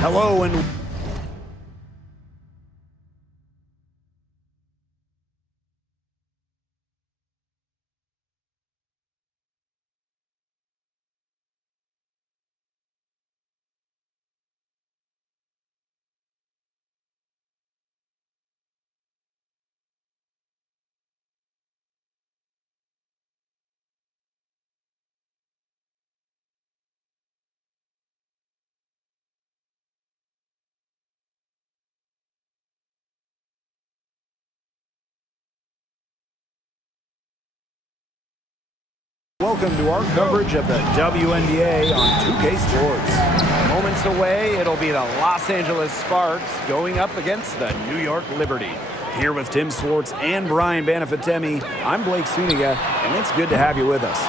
Hello and welcome to our coverage of the WNBA on 2K Sports. Moments away, it'll be the Los Angeles Sparks going up against the New York Liberty. Here with Tim Swartz and Brian Banafitemi, I'm Blake Suniga, and it's good to have you with us.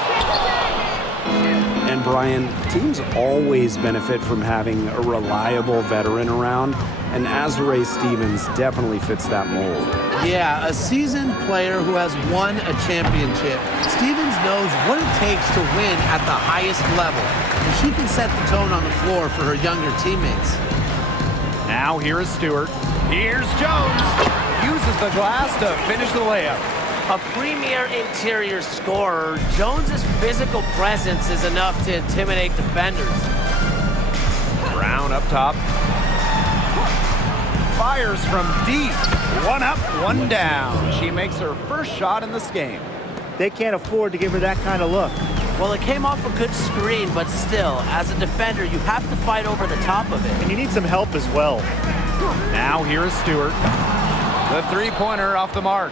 And Brian, teams always benefit from having a reliable veteran around, and Azurá Stevens definitely fits that mold. Yeah, a seasoned player who has won a championship. Stevens knows what it takes to win at the highest level, and she can set the tone on the floor for her younger teammates. Now here is Stewart. Here's Jones. Uses the glass to finish the layup. A premier interior scorer, Jones's physical presence is enough to intimidate defenders. Brown up top. Fires from deep. One up, one down. She makes her first shot in this game. They can't afford to give her that kind of look. Well, it came off a good screen, but still, as a defender, you have to fight over the top of it. And you need some help as well. Now here is Stewart. The three-pointer off the mark.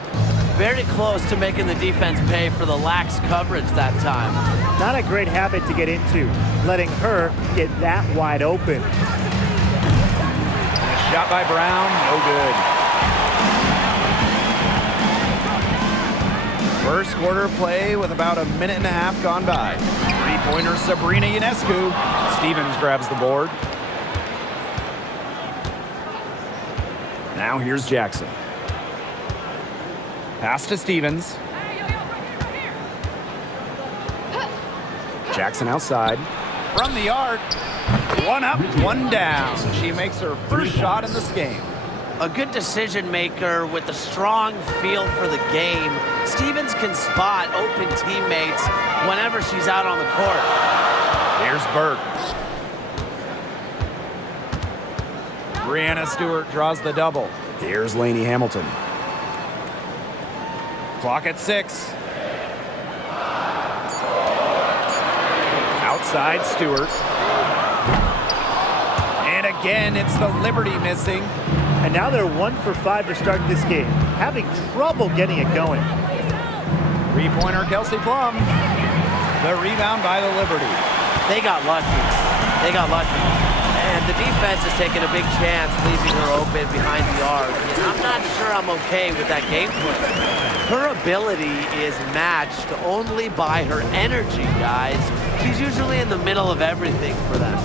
Very close to making the defense pay for the lax coverage that time. Not a great habit to get into, letting her get that wide open. Shot by Brown, no good. First quarter play with about a minute and a half gone by. Three-pointer Sabrina Ionescu. Stevens grabs the board. Now here's Jackson. Pass to Stevens. Jackson outside. From the arc. One up, one down. She makes her first shot in this game. A good decision maker with a strong feel for the game. Stevens can spot open teammates whenever she's out on the court. Here's Burke. Brianna Stewart draws the double. Here's Lainey Hamilton. Clock at 6. Outside Stewart. And again, it's the Liberty missing. And now they're 1 for 5 to start this game. Having trouble getting it going. Three-pointer Kelsey Plum. The rebound by the Liberty. They got lucky. They got lucky. And the defense is taking a big chance, leaving her open behind the arc. And I'm not sure I'm okay with that game plan. Her ability is matched only by her energy, guys. She's usually in the middle of everything for them.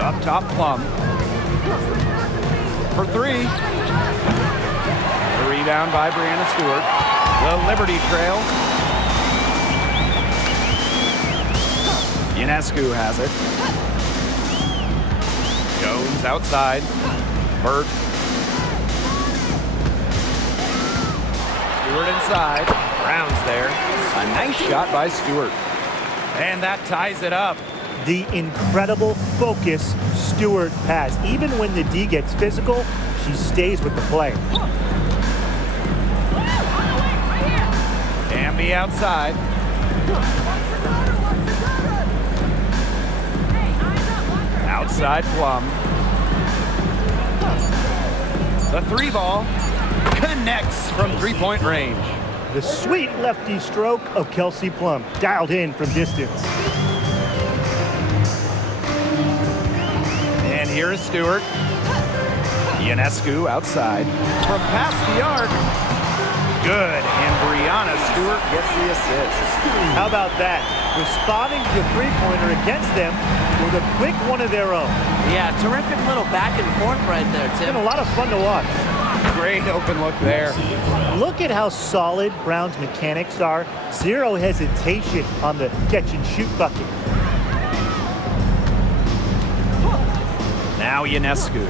Up top, Plum. For 3. The rebound by Brianna Stewart. The Liberty trail. Ionescu has it. Jones outside. Burke. Stewart inside. Brown's there. A nice shot by Stewart. And that ties it up. The incredible focus Stewart has. Even when the D gets physical, she stays with the play. Amby outside. Outside Plum. The 3-ball connects from three-point range. The sweet lefty stroke of Kelsey Plum, dialed in from distance. And here is Stewart. Ionescu outside. From past the arc. Good, and Brianna Stewart gets the assist. How about that? Responding to the three-pointer against them with a quick one of their own. Yeah, terrific little back and forth right there, It's Tim. been a lot of fun to watch. Great open look there. Look at how solid Brown's mechanics are. Zero hesitation on the catch-and-shoot bucket. Now Ionescu.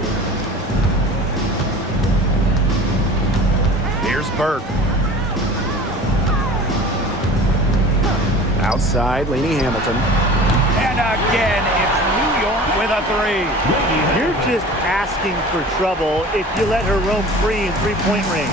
Here's Burke. Outside, Lainey Hamilton. And again, it's New York with a three. You're just asking for trouble if you let her roam free in three-point range.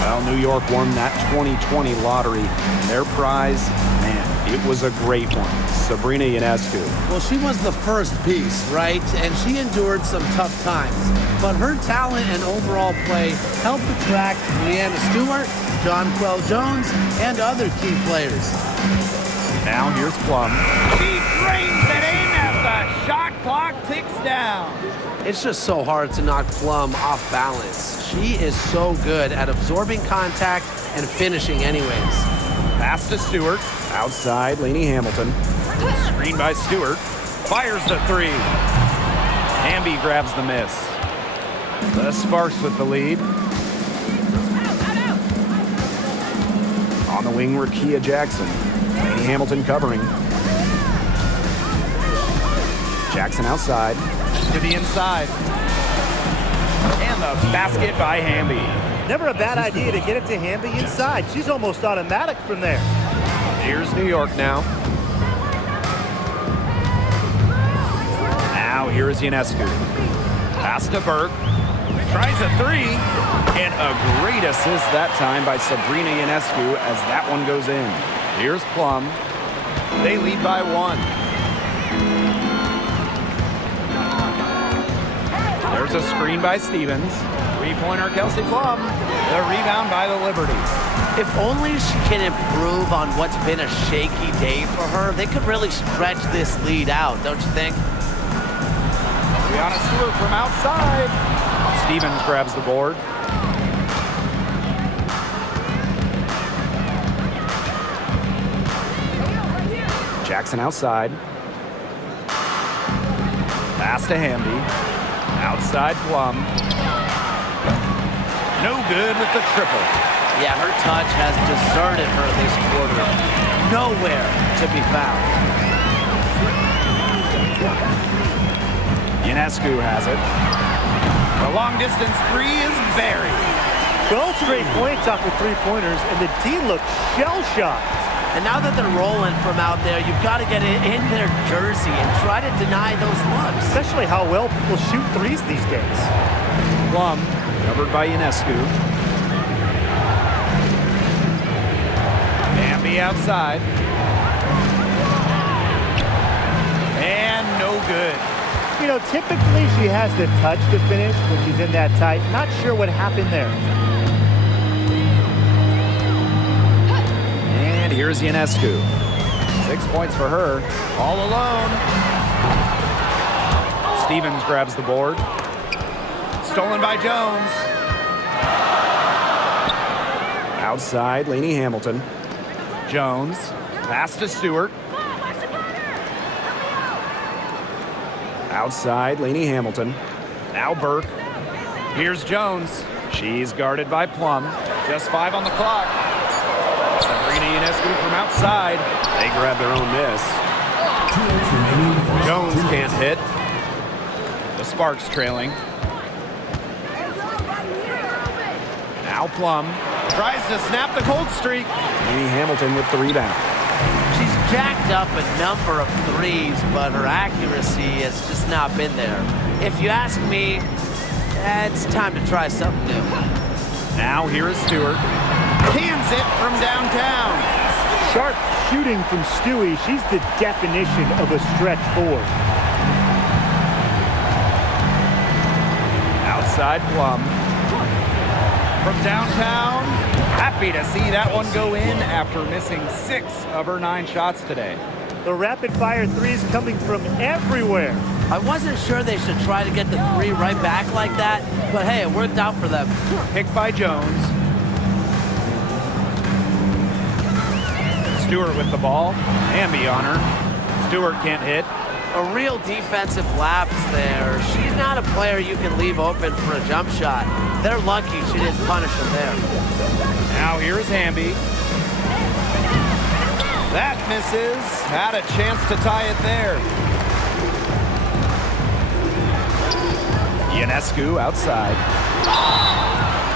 Well, New York won that 2020 lottery. Their prize, man, it was a great one. Sabrina Ionescu. Well, she was the first piece, right? And she endured some tough times. But her talent and overall play helped attract Leanna Stewart, Jonquel Jones, and other key players. Now here's Plum. She drains it in as the shot clock ticks down. It's just so hard to knock Plum off balance. She is so good at absorbing contact and finishing anyways. Pass to Stewart. Outside, Lainey Hamilton. Screen by Stewart. Fires the three. Hamby grabs the miss. The Sparks with the lead. On the wing, Rakia Jackson. Lainey Hamilton covering. Jackson outside. To the inside. And the basket by Hamby. Never a bad idea to get it to Hamby inside. She's almost automatic from there. Here's New York now. Now here is Ionescu. Pass to Burke. Tries a three. And a great assist that time by Sabrina Ionescu as that one goes in. Here's Plum. They lead by one. There's a screen by Stevens. Three-pointer Kelsey Plum. The rebound by the Liberty. If only she can improve on what's been a shaky day for her, they could really stretch this lead out, don't you think? Brianna Stewart from outside. Stevens grabs the board. Jackson outside. Pass to Hamby. Outside Plum. No good with the triple. Yeah, her touch has deserted her this quarter. Nowhere to be found. Ionescu has it. The long distance three is buried. 12 straight points off the three-pointers, and the team looks shell-shocked. And now that they're rolling from out there, you've got to get it in their jersey and try to deny those looks. Especially how well people shoot threes these days. Plum, covered by Ionescu. Hamby outside. And no good. You know, typically she has the touch to finish when she's in that tight. Not sure what happened there. And here's Ionescu. 6 points for her. All alone. Stevens grabs the board. Stolen by Jones. Outside, Lainey Hamilton. Jones. Pass to Stewart. Outside, Lainey Hamilton. Now Burke. Here's Jones. She's guarded by Plum. Just 5 on the clock. Sabrina Ionescu from outside. They grab their own miss. Jones can't hit. The Sparks trailing. Now Plum tries to snap the cold streak. Lainey Hamilton with the rebound. She's jacked up a number of threes, but her accuracy has just not been there. If you ask me, it's time to try something new. Now here is Stewart. Cans it from downtown. Sharp shooting from Stewie. She's the definition of a stretch forward. Outside Plum. From downtown. Happy to see that one go in after missing 6 of her 9 shots today. The rapid-fire threes coming from everywhere. I wasn't sure they should try to get the three right back like that, but hey, it worked out for them. Picked by Jones. Stewart with the ball. Hamby on her. Stewart can't hit. A real defensive lapse there. She's not a player you can leave open for a jump shot. They're lucky she didn't punish him there. Now here's Hamby. That misses. Had a chance to tie it there. Ionescu outside.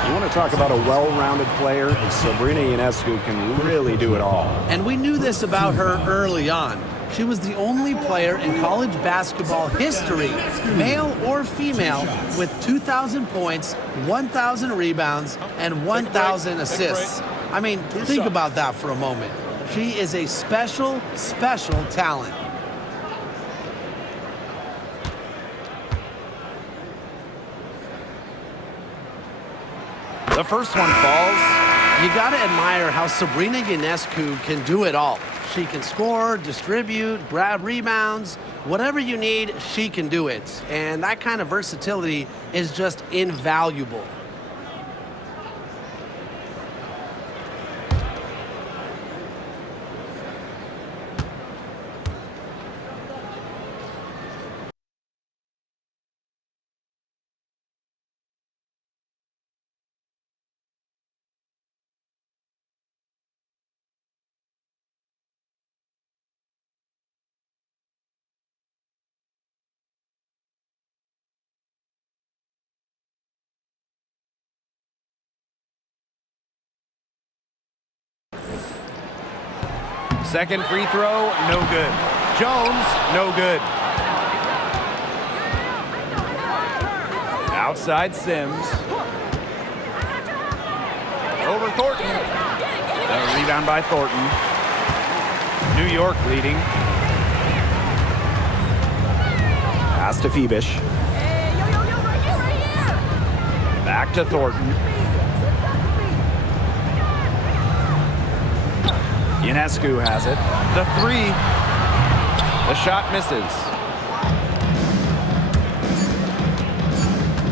You want to talk about a well-rounded player? Sabrina Ionescu can really do it all. And we knew this about her early on. She was the only player in college basketball history, male or female, with 2,000 points, 1,000 rebounds, and 1,000 assists. I mean, think about that for a moment. She is a special, special talent. The first one falls. You gotta admire how Sabrina Ionescu can do it all. She can score, distribute, grab rebounds, whatever you need, she can do it. And that kind of versatility is just invaluable. Second free throw, no good. Jones, no good. Outside Sims. Over Thornton. A rebound by Thornton. New York leading. Pass to Phoebish. Back to Thornton. Ionescu has it. The three. The shot misses.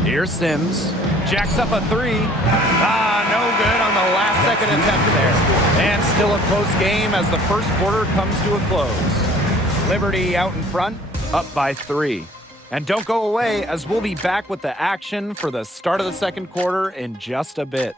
Here's Sims. Jacks up a three. No good on the last second attempt there. And still a close game as the first quarter comes to a close. Liberty out in front, up by 3. And don't go away as we'll be back with the action for the start of the second quarter in just a bit.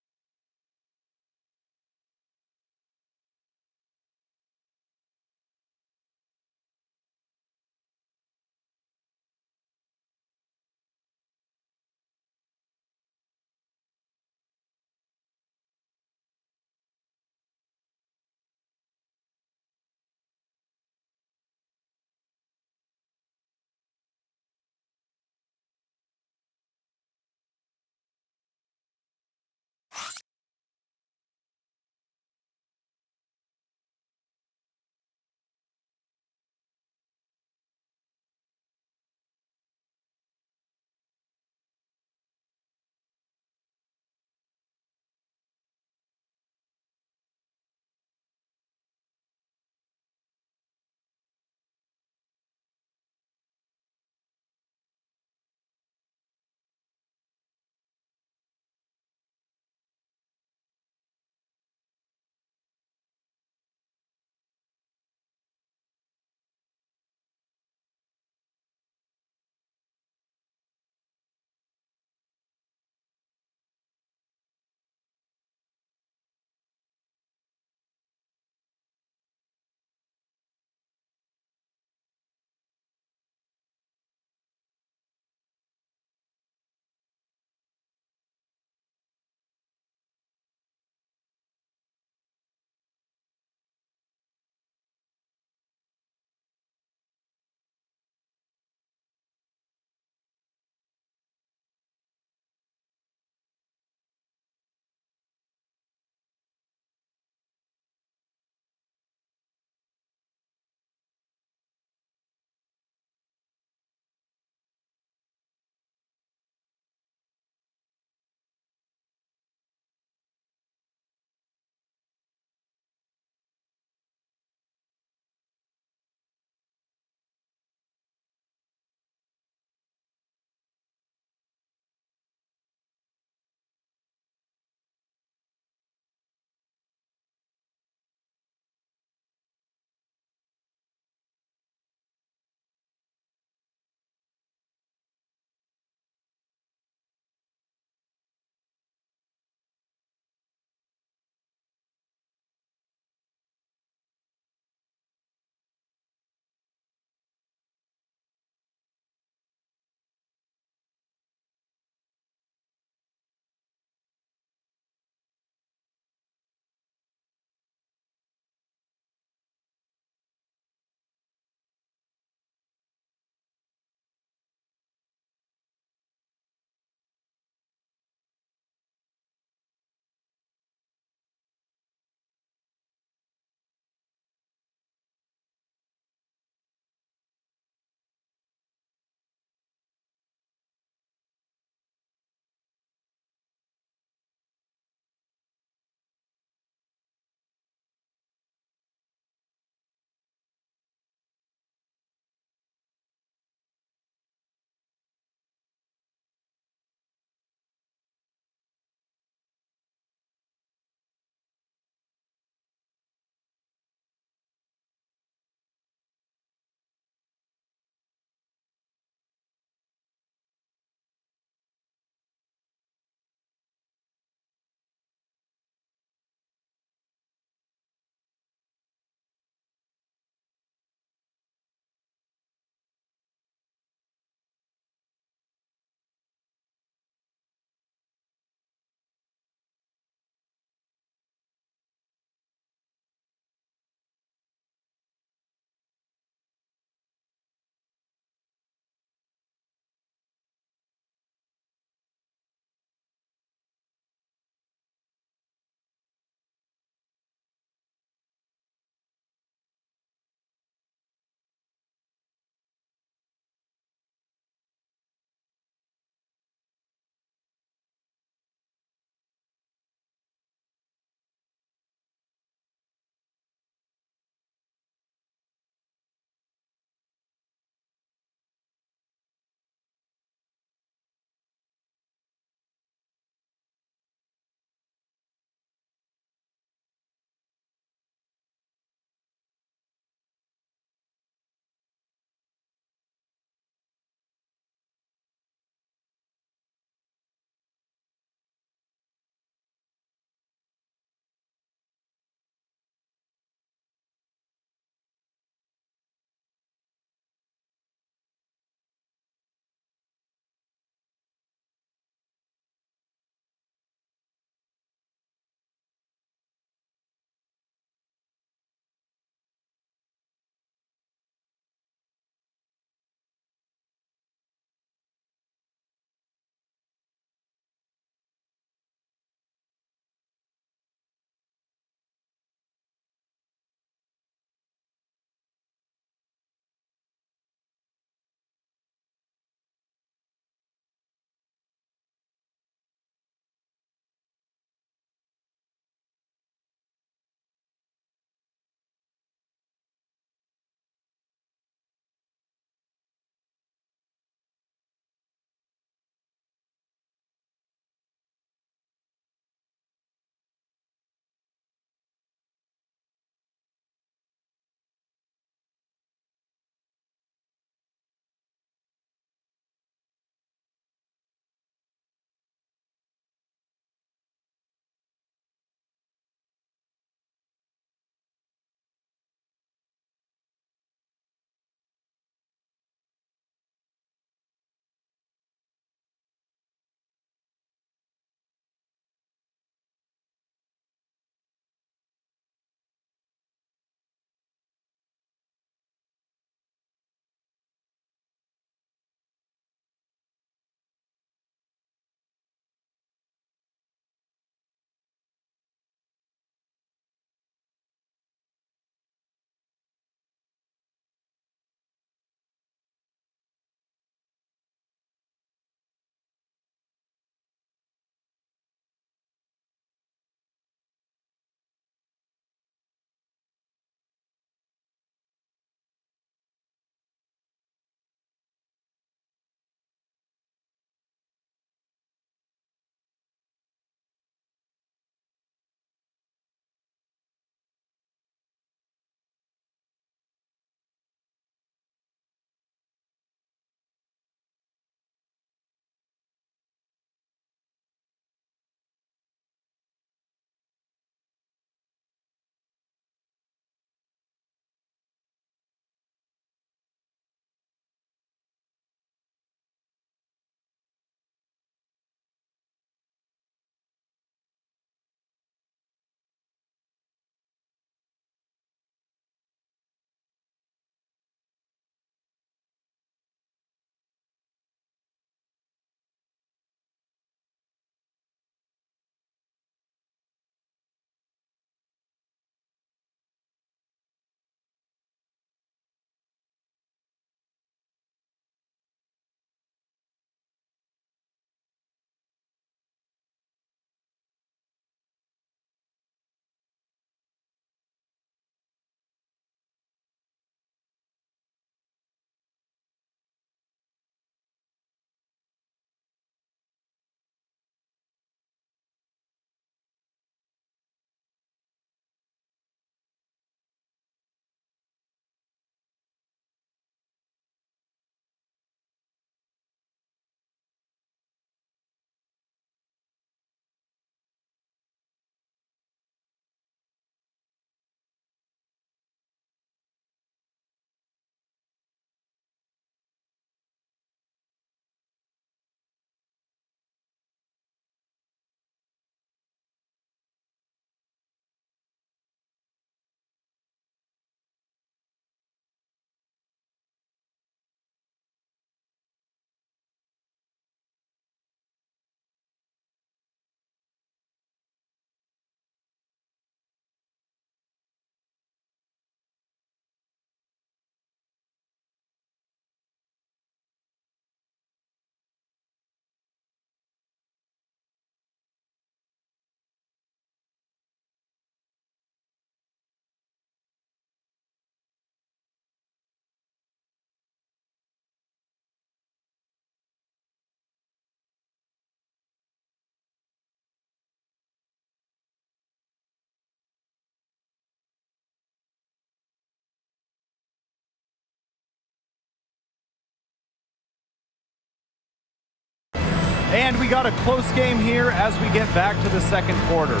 And we got a close game here as we get back to the second quarter.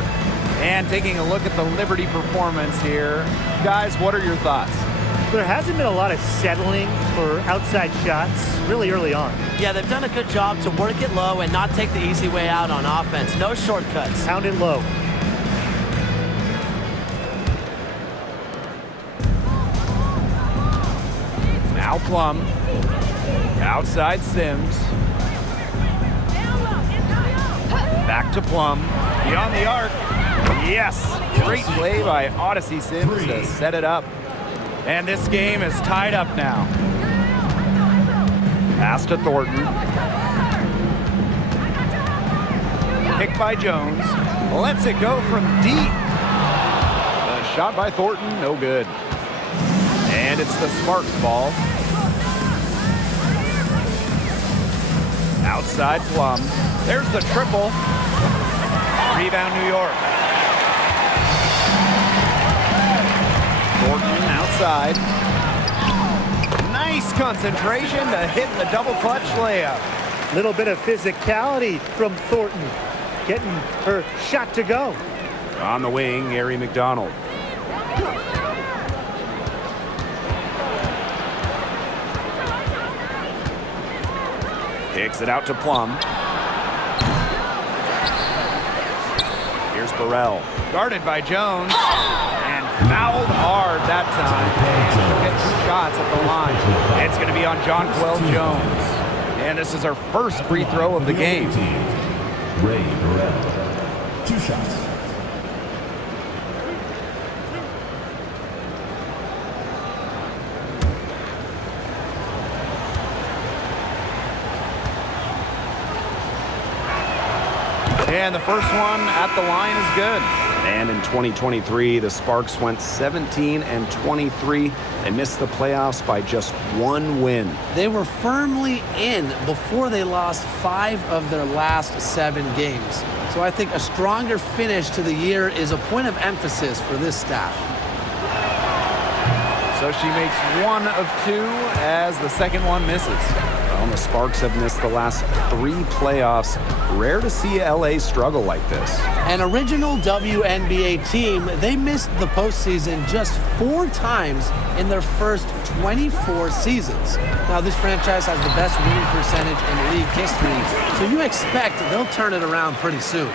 And taking a look at the Liberty performance here. Guys, what are your thoughts? There hasn't been a lot of settling for outside shots really early on. Yeah, they've done a good job to work it low and not take the easy way out on offense. No shortcuts. Pound it low. Now Plum. Outside Sims. Back to Plum. Beyond the arc. Yes! Great play by Odyssey Sims to set it up. And this game is tied up now. Pass to Thornton. Picked by Jones. Lets it go from deep. The shot by Thornton, no good. And it's the Sparks ball. Outside Plum. There's the triple. Rebound New York. Thornton outside. Nice concentration to hit the double clutch layup. Little bit of physicality from Thornton, getting her shot to go. On the wing, Gary McDonald. Kicks it out to Plum. Here's Burrell. Guarded by Jones. And fouled hard that time. And she'll get 2 shots at the line. It's going to be on Jonquel Jones. And this is our first free throw of the game. Ray Burrell. 2 shots. And the first one at the line is good. And in 2023, the Sparks went 17-23. They missed the playoffs by just 1 win. They were firmly in before they lost 5 of their last 7 games. So I think a stronger finish to the year is a point of emphasis for this staff. So she makes 1 of 2 as the second one misses. Well, the Sparks have missed the last 3 playoffs. Rare to see LA struggle like this. An original WNBA team, they missed the postseason just 4 times in their first 24 seasons. Now, this franchise has the best winning percentage in league history, so you expect they'll turn it around pretty soon.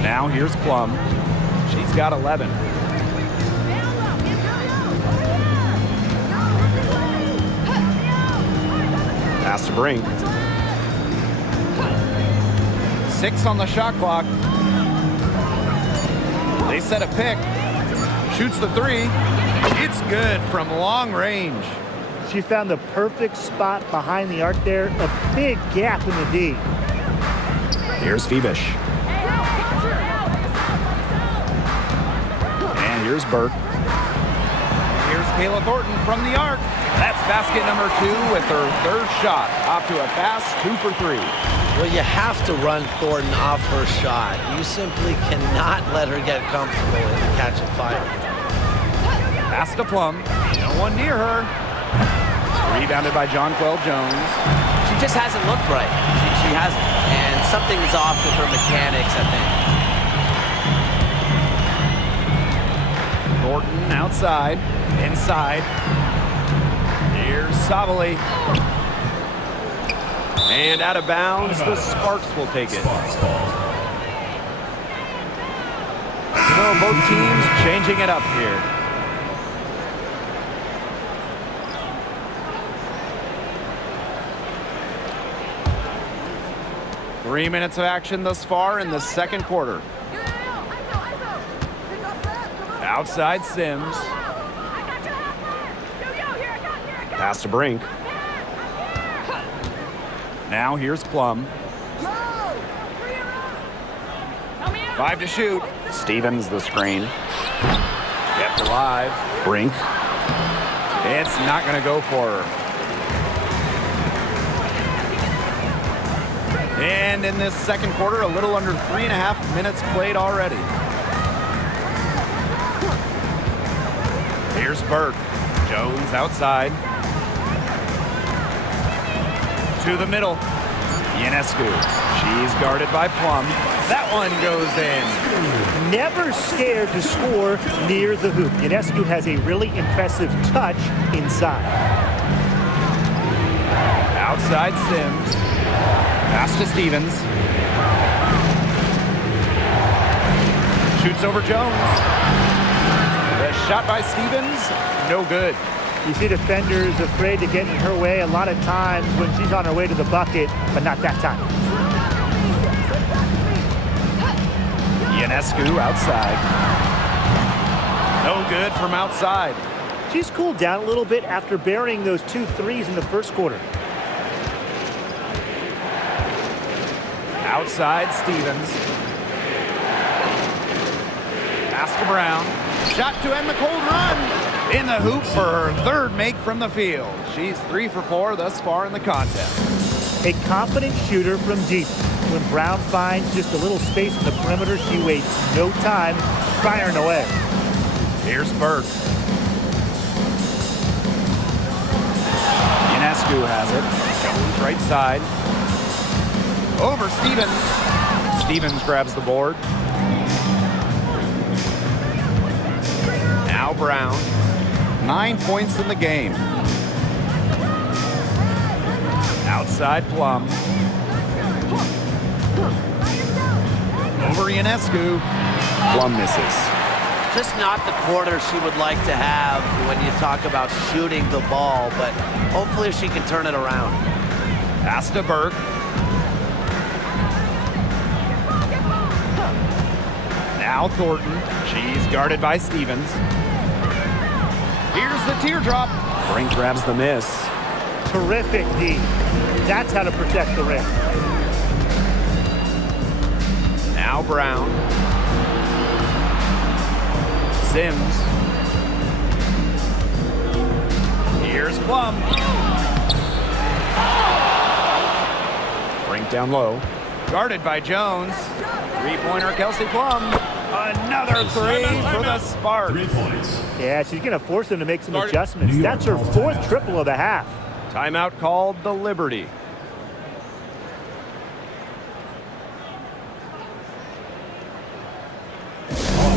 Now here's Plum. She's got 11. Pass to Brink. 6 on the shot clock. They set a pick. Shoots the 3. It's good from long range. She found the perfect spot behind the arc there. A big gap in the D. Here's Phoebish. And here's Burke. Here's Kayla Thornton from the arc. That's basket number 2 with her 3rd shot. Off to a fast 2 for 3. Well, you have to run Thornton off her shot. You simply cannot let her get comfortable in the catch and fire. Pass to Plum. No one near her. Rebounded by Jonquel Jones. She just hasn't looked right. She hasn't. And something's off with her mechanics, I think. Thornton outside. Inside. Here's Savali. And out of bounds, the Sparks will take it. So both teams changing it up here. Three minutes of action thus far in the second quarter. Outside Sims. Pass to Brink. Now here's Plum. 5 to shoot. Stevens the screen. Kept alive. Brink. It's not going to go for her. And in this second quarter, a little under 3.5 minutes played already. Here's Burke. Jones outside. To the middle. Ionescu. She's guarded by Plum. That one goes in. Never scared to score near the hoop. Ionescu has a really impressive touch inside. Outside Sims. Pass to Stevens. Shoots over Jones. The shot by Stevens, no good. You see defenders afraid to get in her way a lot of times when she's on her way to the bucket, but not that time. Ionescu outside. No good from outside. She's cooled down a little bit after burying those 2 threes in the first quarter. Outside Stevens. Pass to Brown. Shot to end the cold run. In the hoop for her 3rd make from the field. She's 3 for 4 thus far in the contest. A confident shooter from deep. When Brown finds just a little space in the perimeter, she wastes no time firing away. Here's Burke. Ionescu has it. Jones right side. Over Stevens. Stevens grabs the board. Now Brown. 9 points in the game. Outside Plum. Over Ionescu. Plum misses. Just not the quarter she would like to have when you talk about shooting the ball, but hopefully she can turn it around. Pass to Burke. Now Thornton. She's guarded by Stevens. Here's the teardrop. Brink grabs the miss. Terrific D. That's how to protect the rim. Now Brown. Sims. Here's Plum. Brink down low. Guarded by Jones. 3-pointer Kelsey Plum. Another 3 for the Sparks. 3 points. Yeah, she's going to force them to make some adjustments. That's her 4th triple of the half. Timeout called the Liberty. All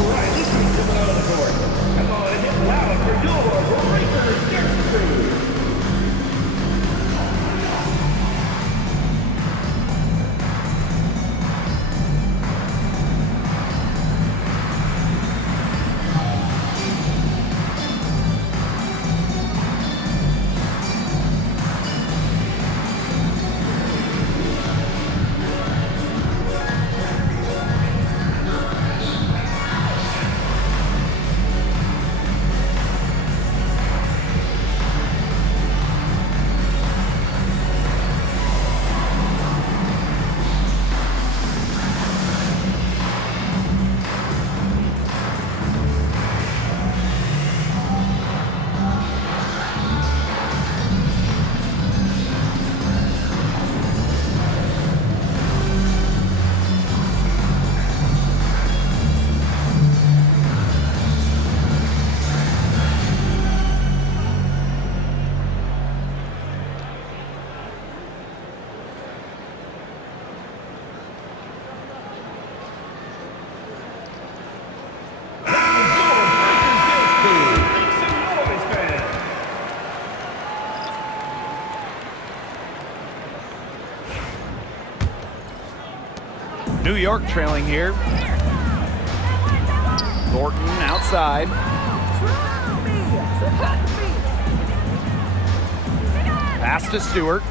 right, this one's coming out of the court. Come on, hit loud for your Breakers Dance Crew. New York trailing here. Thornton outside. Pass to Stewart.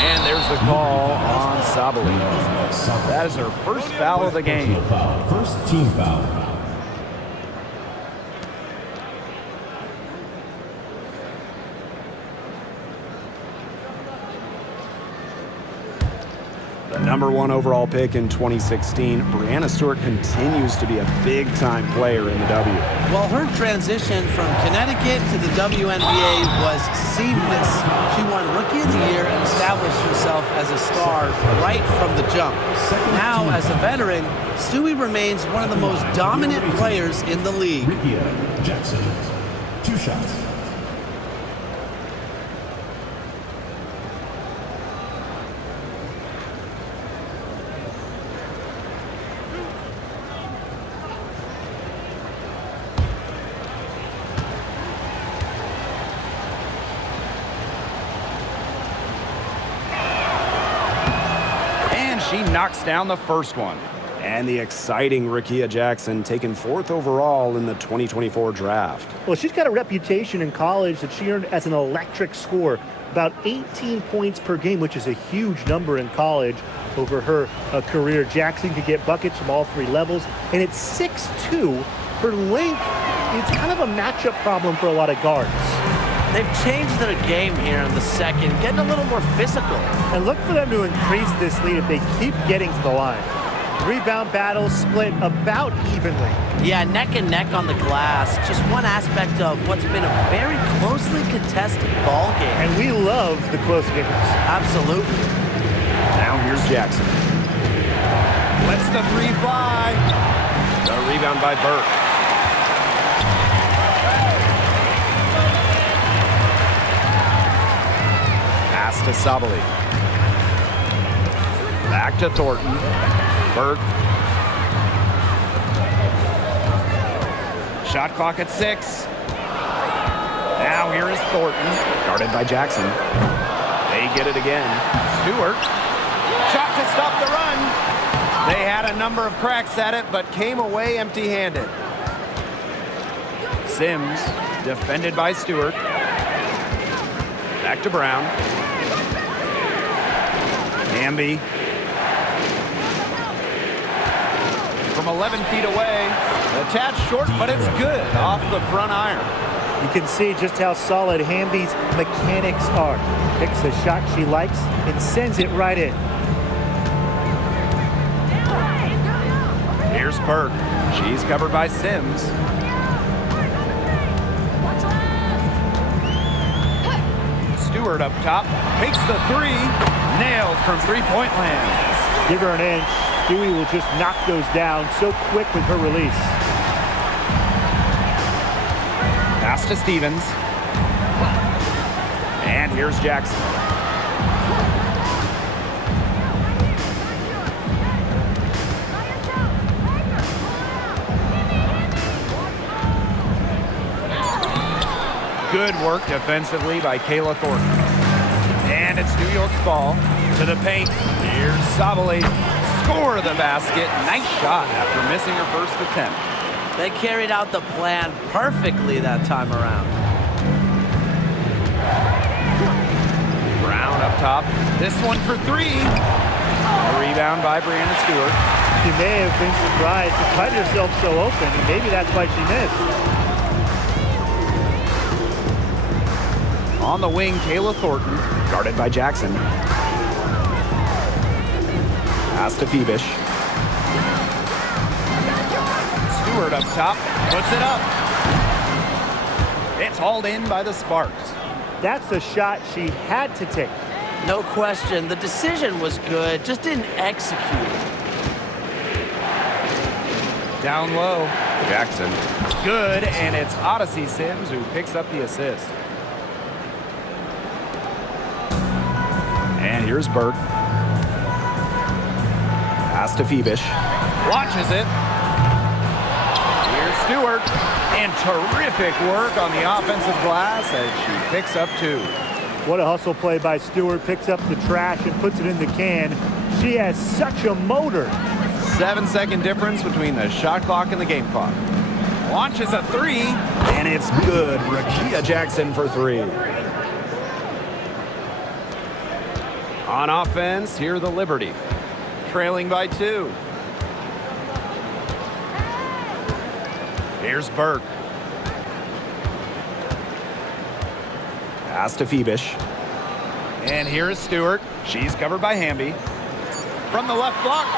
And there's the call on Sabali. That is her first foul of the game. First team foul. The #1 overall pick in 2016, Breanna Stewart continues to be a big-time player in the W. Well, her transition from Connecticut to the WNBA was seamless. She won Rookie of the Year and established herself as a star right from the jump. Now, as a veteran, Stewie remains one of the most dominant players in the league. Rikia Jackson. 2 shots. knocks down the first one. And the exciting Rakia Jackson taken 4th overall in the 2024 draft. Well, she's got a reputation in college that she earned as an electric scorer, about 18 points per game, which is a huge number in college over her career. Jackson could get buckets from all 3 levels, and at 6'2", her length is kind of a matchup problem for a lot of guards. They've changed their game here in the second, getting a little more physical. And look for them to increase this lead if they keep getting to the line. Rebound battle split about evenly. Yeah, neck and neck on the glass. Just one aspect of what's been a very closely contested ball game. And we love the close games. Absolutely. Now here's Jackson. Lets the 3 fly. The rebound by Burke. Pass to Sabali. Back to Thornton. Burke. Shot clock at 6. Now here is Thornton, guarded by Jackson. They get it again. Stewart. Shot to stop the run. They had a number of cracks at it, but came away empty-handed. Sims, defended by Stewart. Back to Brown. Hamby. From 11 feet away. A tad short, but it's good off the front iron. You can see just how solid Hamby's mechanics are. Picks a shot she likes and sends it right in. Here's Burke. She's covered by Sims. Stewart up top. Takes the 3. Nailed from three-point land. Give her an inch. Dewey will just knock those down so quick with her release. Pass to Stevens. And here's Jackson. Good work defensively by Kayla Thornton. And it's New York's ball to the paint. Here's Sabali. Score the basket. Nice shot after missing her first attempt. They carried out the plan perfectly that time around. Brown up top. This one for 3. A rebound by Brianna Stewart. She may have been surprised to find herself so open, and maybe that's why she missed. On the wing, Kayla Thornton, guarded by Jackson. Pass to Phoebish. Stewart up top, puts it up. It's hauled in by the Sparks. That's a shot she had to take. No question, the decision was good, just didn't execute. Down low, Jackson. Good, and it's Odyssey Sims who picks up the assist. And here's Burke. Pass to Phoebish. Launches it. Here's Stewart. And terrific work on the offensive glass as she picks up 2. What a hustle play by Stewart. Picks up the trash and puts it in the can. She has such a motor. 7-second difference between the shot clock and the game clock. Launches a 3. And it's good. Rakia Jackson for 3. On offense, here the Liberty. Trailing by 2. Here's Burke. Pass to Phoebish. And here's Stewart. She's covered by Hamby. From the left block.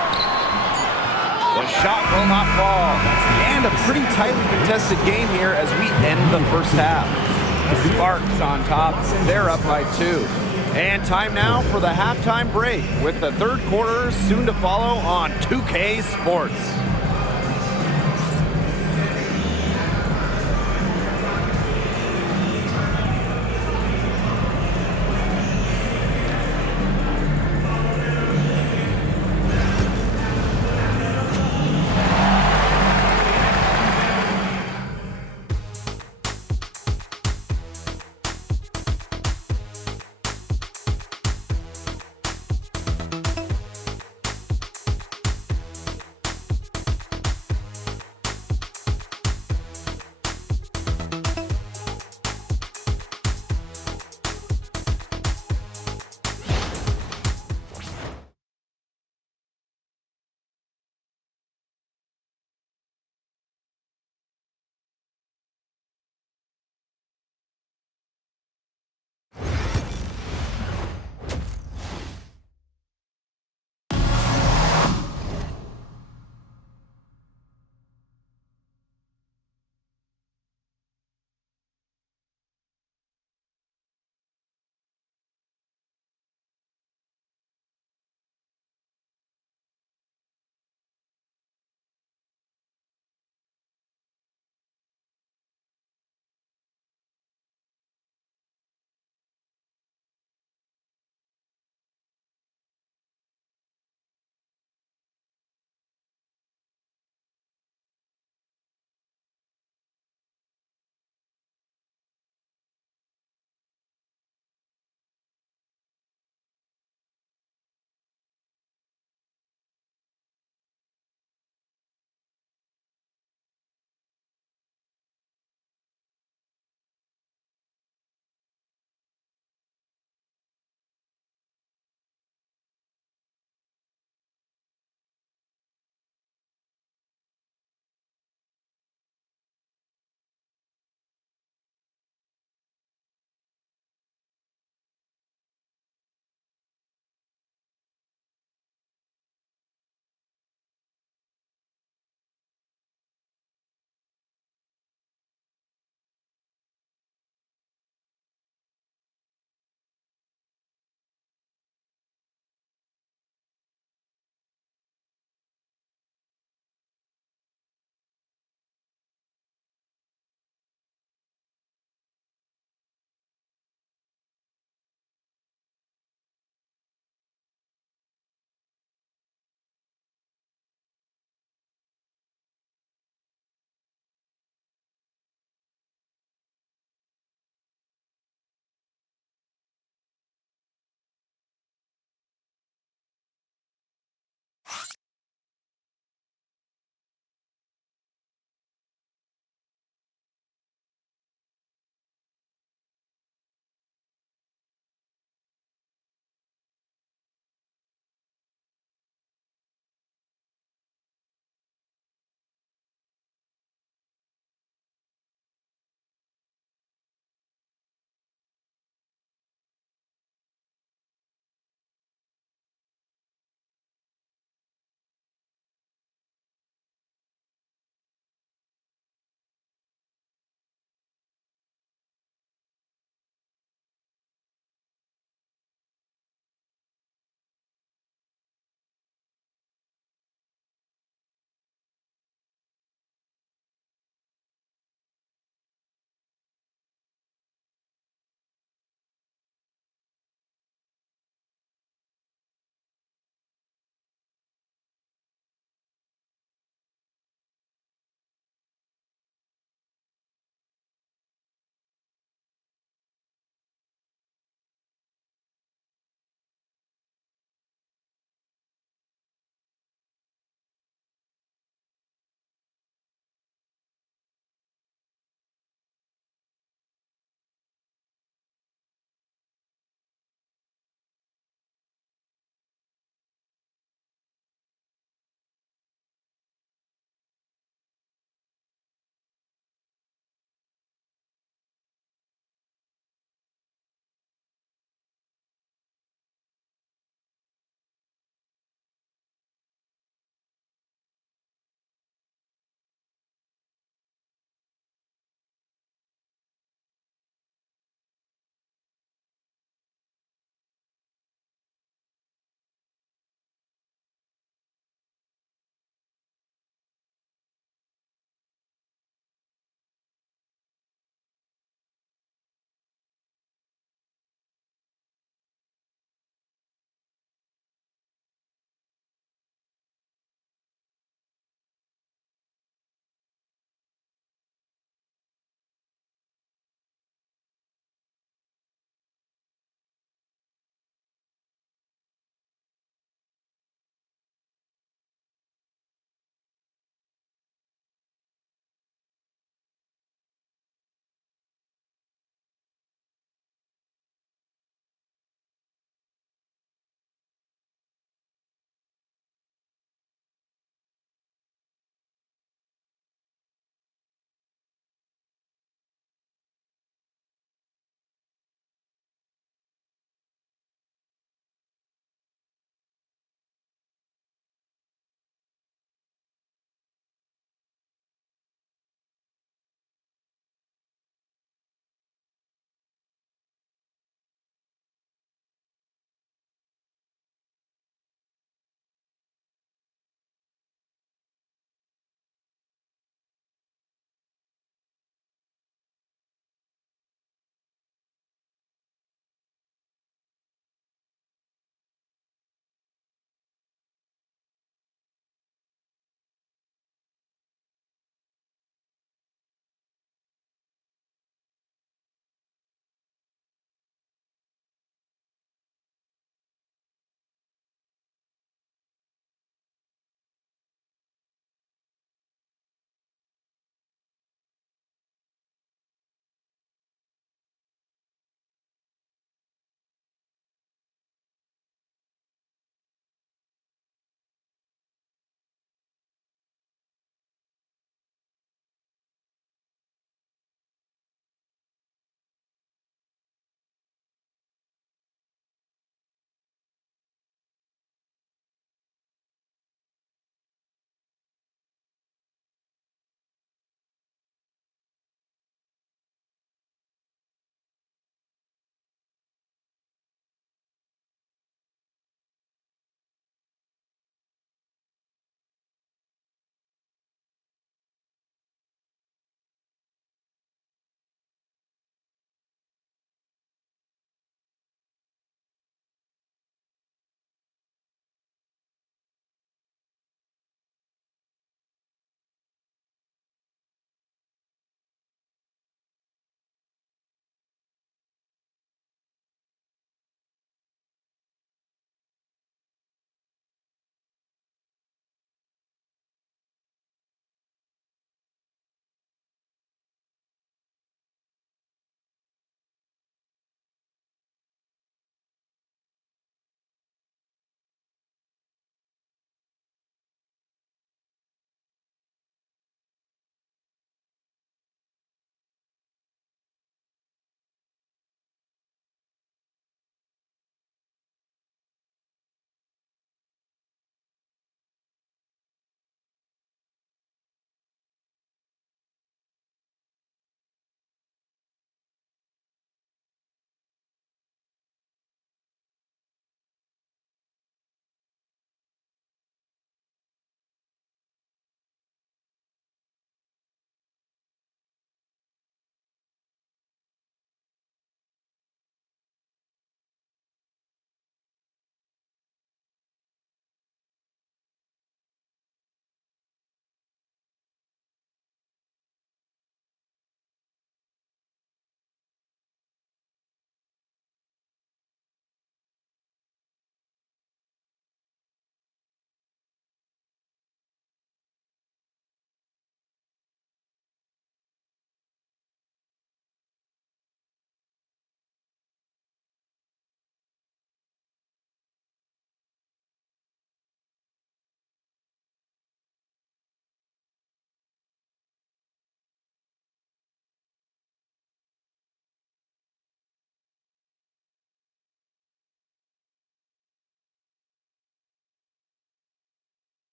The shot will not fall. And a pretty tightly contested game here as we end the first half. The Sparks on top. They're up by 2. And time now for the halftime break with the third quarter soon to follow on 2K Sports.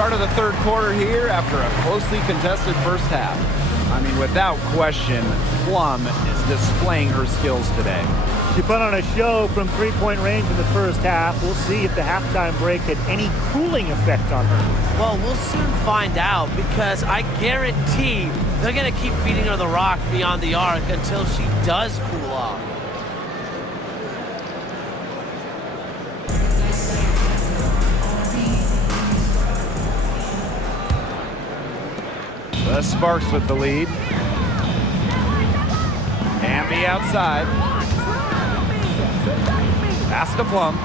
Start of the third quarter here after a closely contested first half. I mean, without question, Plum is displaying her skills today. She put on a show from three-point range in the first half. We'll see if the halftime break had any cooling effect on her. Well, we'll soon find out because I guarantee they're going to keep feeding her the rock beyond the arc until she does cool off. The Sparks with the lead. Hamby outside. Pass to Plum.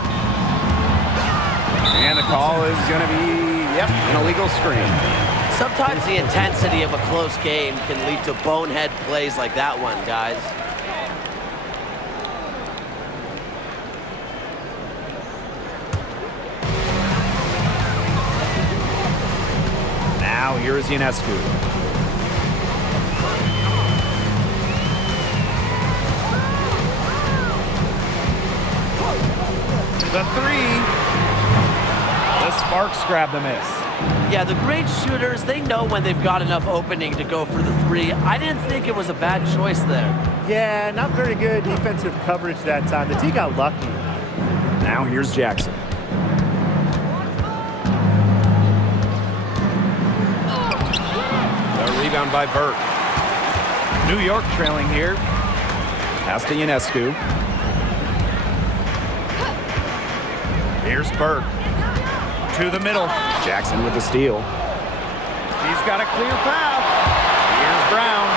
And the call is going to be, an illegal screen. Sometimes the intensity of a close game can lead to bonehead plays like that one, guys. Now here is Ionescu. The three. The Sparks grab the miss. Yeah, the great shooters, they know when they've got enough opening to go for the three. I didn't think it was a bad choice there. Yeah, not very good defensive coverage that time. The T got lucky. Now here's Jackson. The rebound by Burke. New York trailing here. Pass to Ionescu. Here's Burke. To the middle. Jackson with the steal. He's got a clear path. Here's Brown.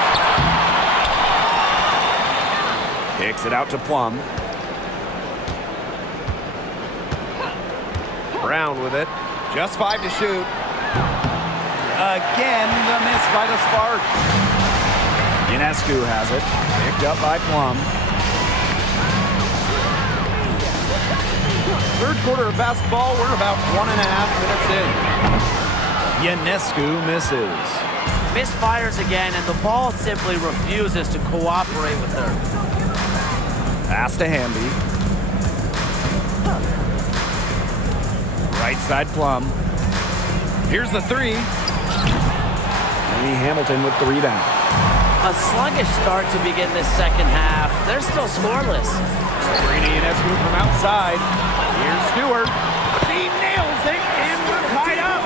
Kicks it out to Plum. Brown with it. Just 5 to shoot. Again, the miss by the Sparks. Ionescu has it. Picked up by Plum. Third quarter of basketball, we're about 1.5 minutes in. Ionescu misses. Misfires again, and the ball simply refuses to cooperate with her. Pass to Hamby. Right side Plum. Here's the three. Amy Hamilton with the rebound. A sluggish start to begin this second half. They're still scoreless. Screen to Ionescu from outside. Here's Stewart. He nails it, and we're tied up.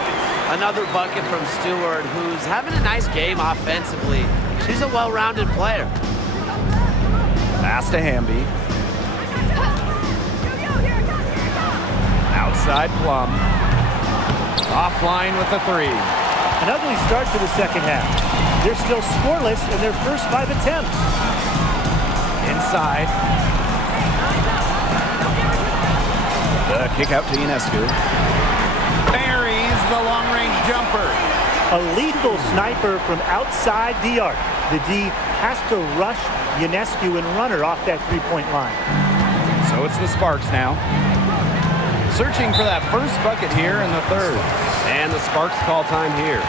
Another bucket from Stewart, who's having a nice game offensively. She's a well-rounded player. Pass to Hamby. Outside Plum. Offline with the three. An ugly start to the second half. They're still scoreless in their first 5 attempts. Inside. The kick out to Ionescu. Buries the long-range jumper. A lethal sniper from outside the arc. The D has to rush Ionescu and run her off that three-point line. So it's the Sparks now. Searching for that first bucket here in the third. And the Sparks call time here.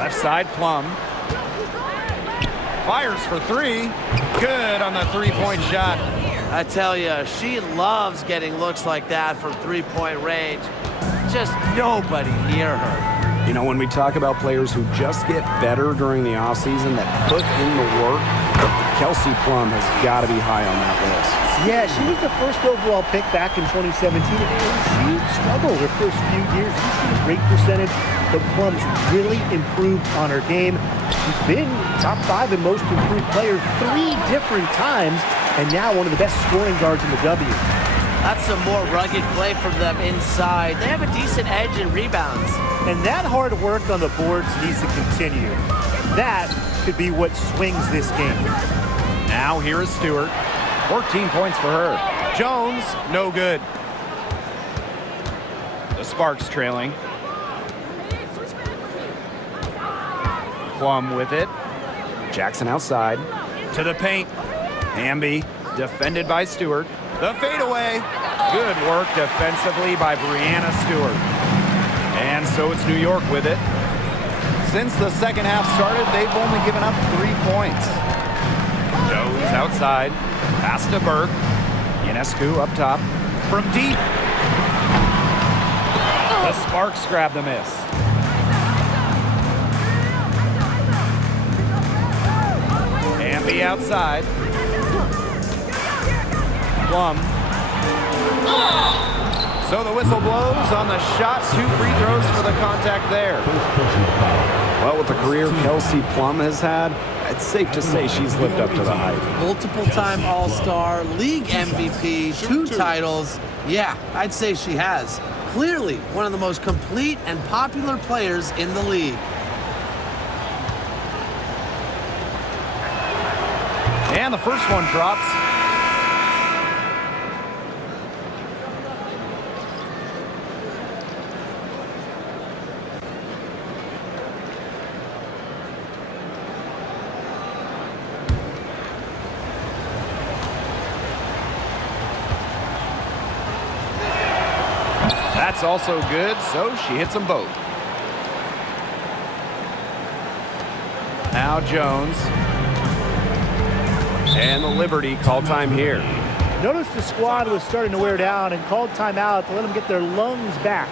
Left side Plum. Fires for three. Good on the three-point shot. I tell you, she loves getting looks like that from three-point range. Just nobody near her. You know, when we talk about players who just get better during the offseason, that put in the work, Kelsey Plum has got to be high on that list. Yeah, she was the first overall pick back in 2017, and she struggled her first few years. She's seen a great percentage, but Plum's really improved on her game. She's been top 5 in most improved players 3 different times, and now one of the best scoring guards in the W. That's some more rugged play from them inside. They have a decent edge in rebounds. And that hard work on the boards needs to continue. That could be what swings this game. Now here is Stewart. 14 points for her. Jones, no good. The Sparks trailing. Plum with it. Jackson outside. To the paint. Hamby, defended by Stewart. The fadeaway. Good work defensively by Brianna Stewart. And so it's New York with it. Since the second half started, they've only given up 3 points. Jones outside. Pass to Burke. Ionescu up top. From deep. The Sparks grab the miss. Hamby outside. Plum. So the whistle blows on the shot. 2 free throws for the contact there. Well, with the career Kelsey Plum has had, it's safe to say she's lived up to the hype. Multiple-time All-Star, League MVP, 2 titles. Yeah, I'd say she has. Clearly one of the most complete and popular players in the league. And the first one drops. That's also good, so she hits them both. Now Jones. And the Liberty call time here. Notice the squad was starting to wear down and called timeout to let them get their lungs back.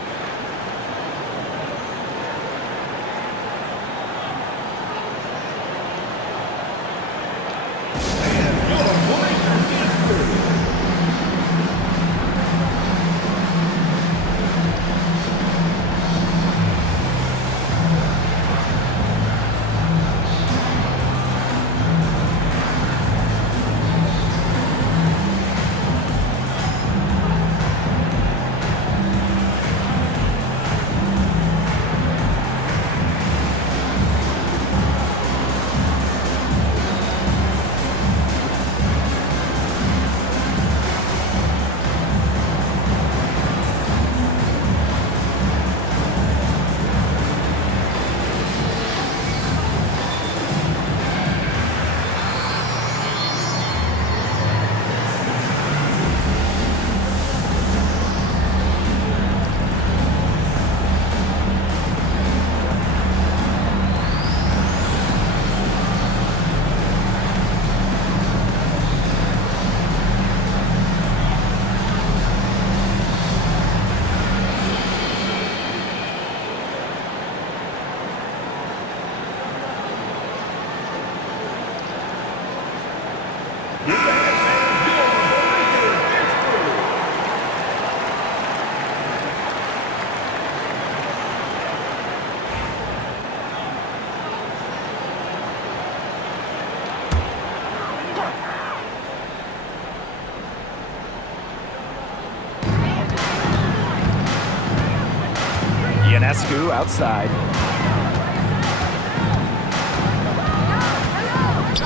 Ionescu outside.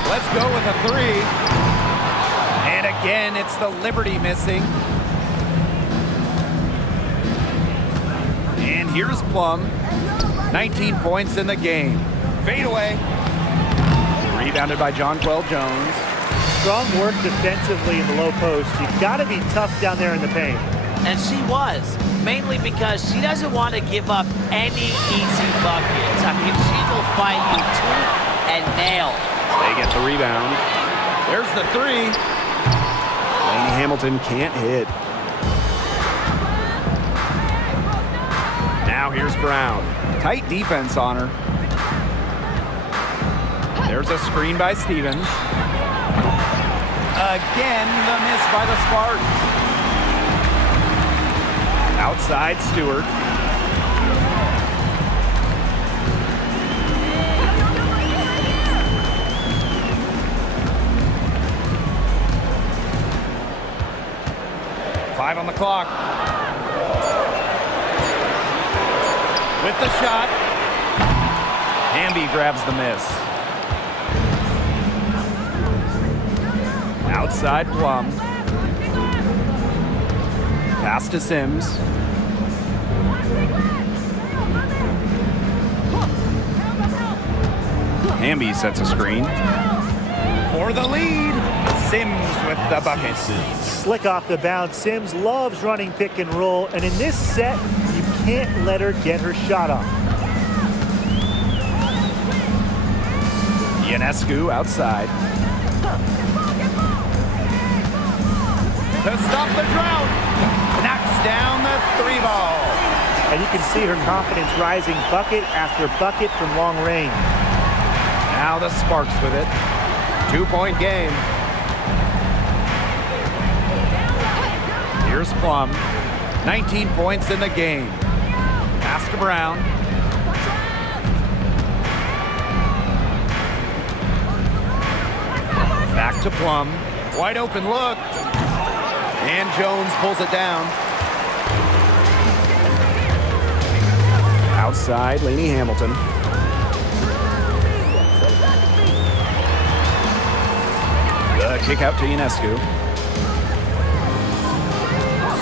Let's go with a 3. And again, it's the Liberty missing. And here's Plum. 19 points in the game. Fade away. Rebounded by Jonquel Jones. Strong work defensively in the low post. You've got to be tough down there in the paint. And she was, mainly because she doesn't want to give up any easy buckets. I mean, she will fight you tooth and nail. They get the rebound. There's the three. Laney Hamilton can't hit. Now here's Brown. Tight defense on her. There's a screen by Stevens. Again, the miss by the Sparks. Outside Stewart. Five on the clock. With the shot. Hamby grabs the miss. Outside Plum. Pass to Sims. Hamby sets a screen. For the lead. Sims with the bucket. Slick off the bounce. Sims loves running pick and roll, and in this set, you can't let her get her shot off. Ionescu outside. To stop the drought. Knocks down the three ball. And you can see her confidence rising bucket after bucket from long range. Now the Sparks with it. 2-point game. Here's Plum. 19 points in the game. Pass to Brown. Back to Plum. Wide open look. And Jones pulls it down. Outside, Laney Hamilton. The kick out to Ionescu.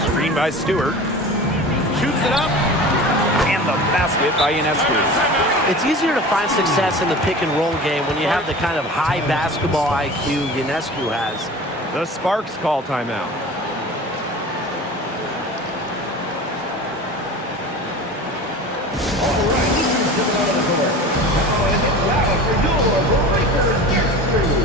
Screen by Stewart. Shoots it up. And the basket by Ionescu. It's easier to find success in the pick and roll game when you have the kind of high basketball IQ Ionescu has. The Sparks call timeout. All right, he's coming out of the court. Oh, and it's loud for your Breaker Sticks Crew.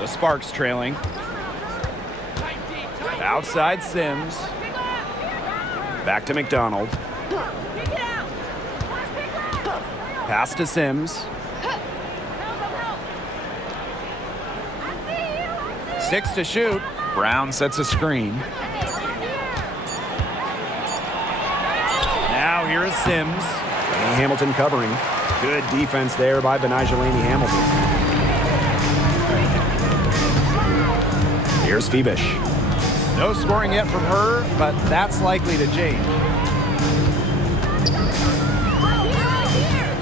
The Sparks trailing. Outside Sims. Back to McDonald. Pass to Sims. 6 to shoot. Brown sets a screen. Now here is Sims. Laney Hamilton covering. Good defense there by Benijah Laney Hamilton. Here's Phoebish. No scoring yet from her, but that's likely to change.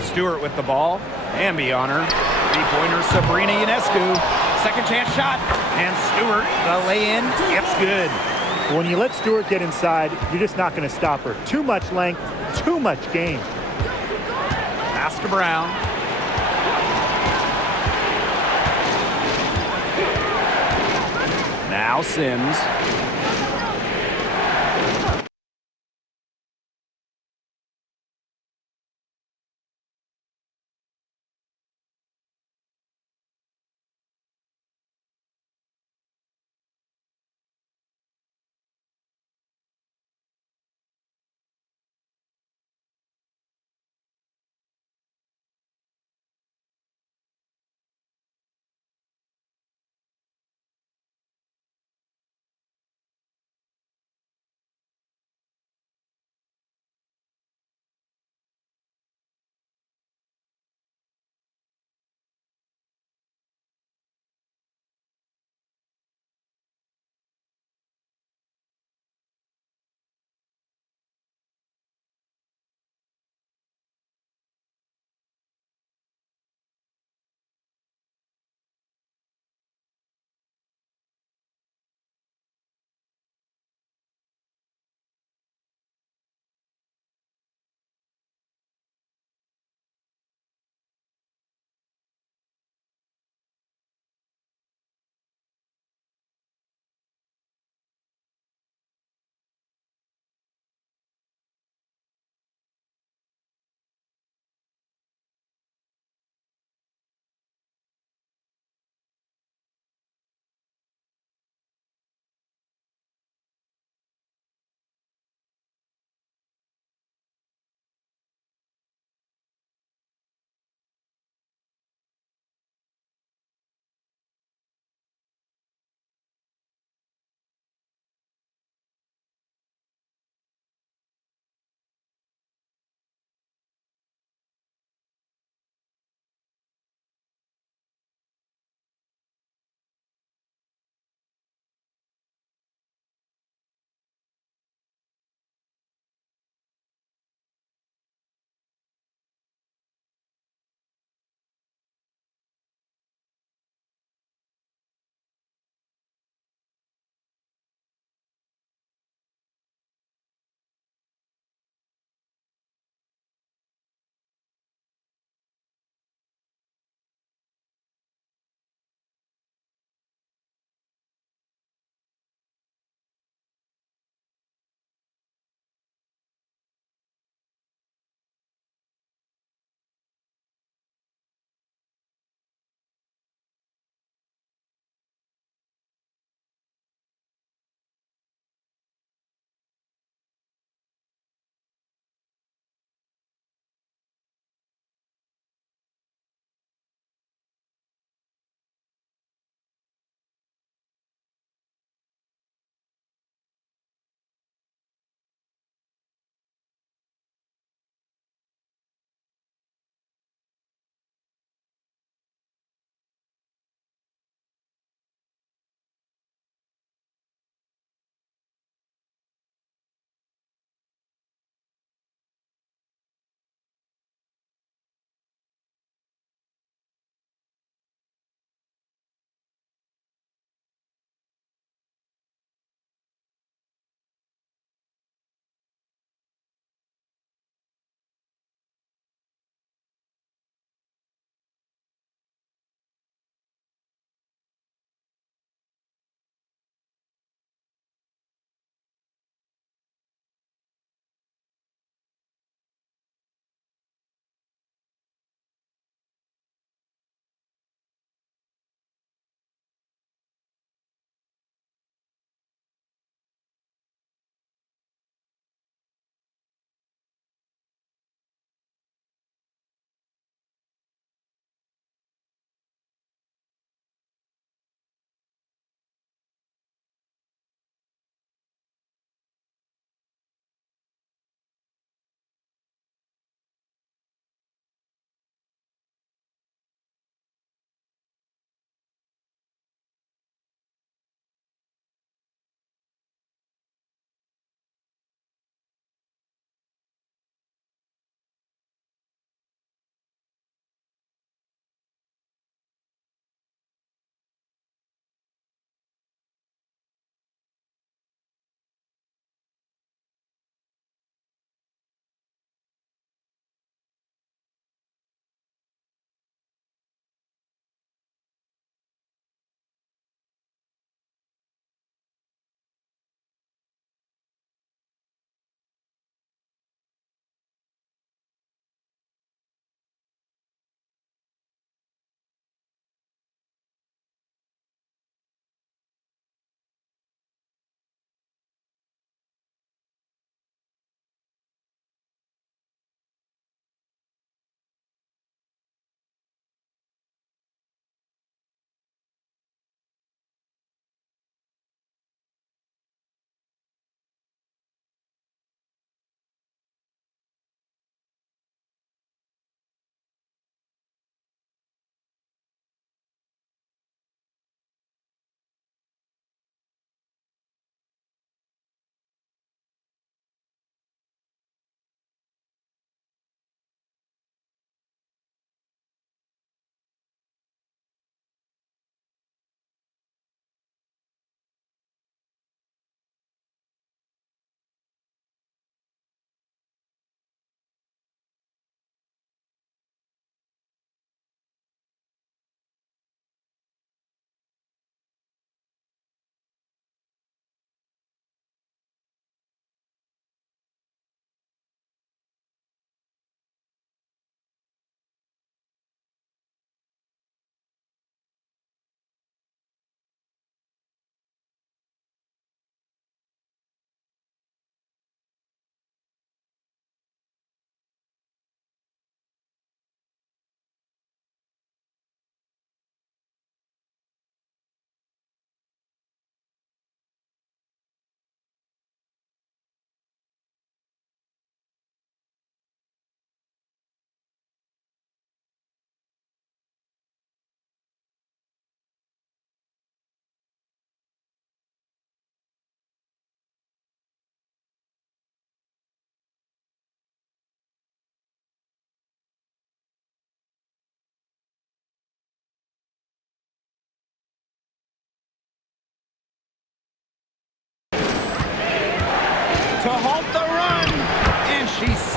Stewart with the ball. Hamby on her. Three-pointer Sabrina Ionescu. Second chance shot. And Stewart, the lay-in, it's good. When you let Stewart get inside, you're just not going to stop her. Too much length, too much game. Pass to Brown. Now Sims.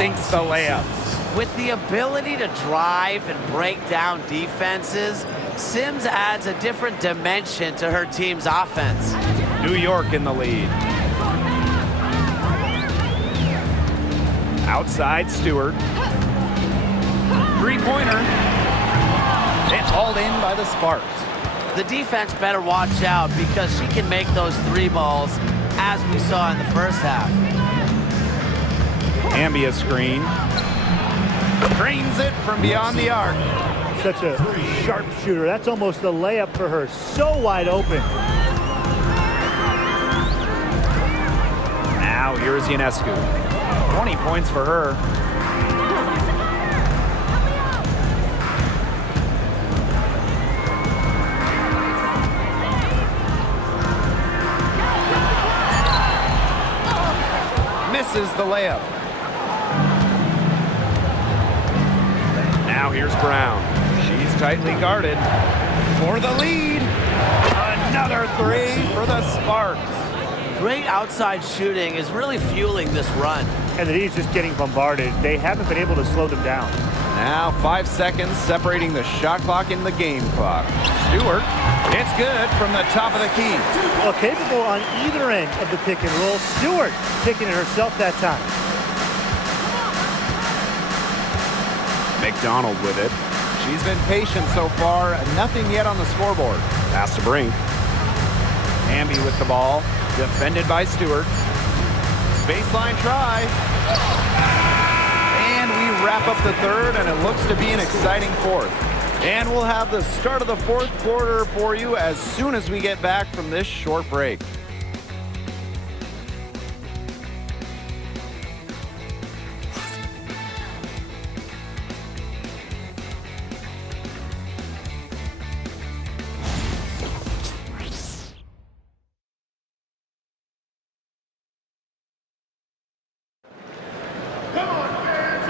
sinks the layup. With the ability to drive and break down defenses, Sims adds a different dimension to her team's offense. New York in the lead. Outside Stewart. Three-pointer. It's hauled in by the Sparks. The defense better watch out because she can make those three balls as we saw in the first half. Ambia screen. Drains it from beyond the arc. Such a sharp shooter. That's almost a layup for her. So wide open. Now here's Ionescu. 20 points for her. Misses the layup. Now here's Brown. She's tightly guarded for the lead. Another three for the Sparks. Great outside shooting is really fueling this run. And the D's just getting bombarded. They haven't been able to slow them down. Now 5 seconds separating the shot clock and the game clock. Stewart, it's good from the top of the key. Well, capable on either end of the pick and roll. Stewart taking it herself that time. McDonald with it. She's been patient so far. Nothing yet on the scoreboard. Pass to Brink. Hamby with the ball. Defended by Stewart. Baseline try. And we wrap up the third, and it looks to be an exciting fourth. And we'll have the start of the fourth quarter for you as soon as we get back from this short break.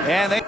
And they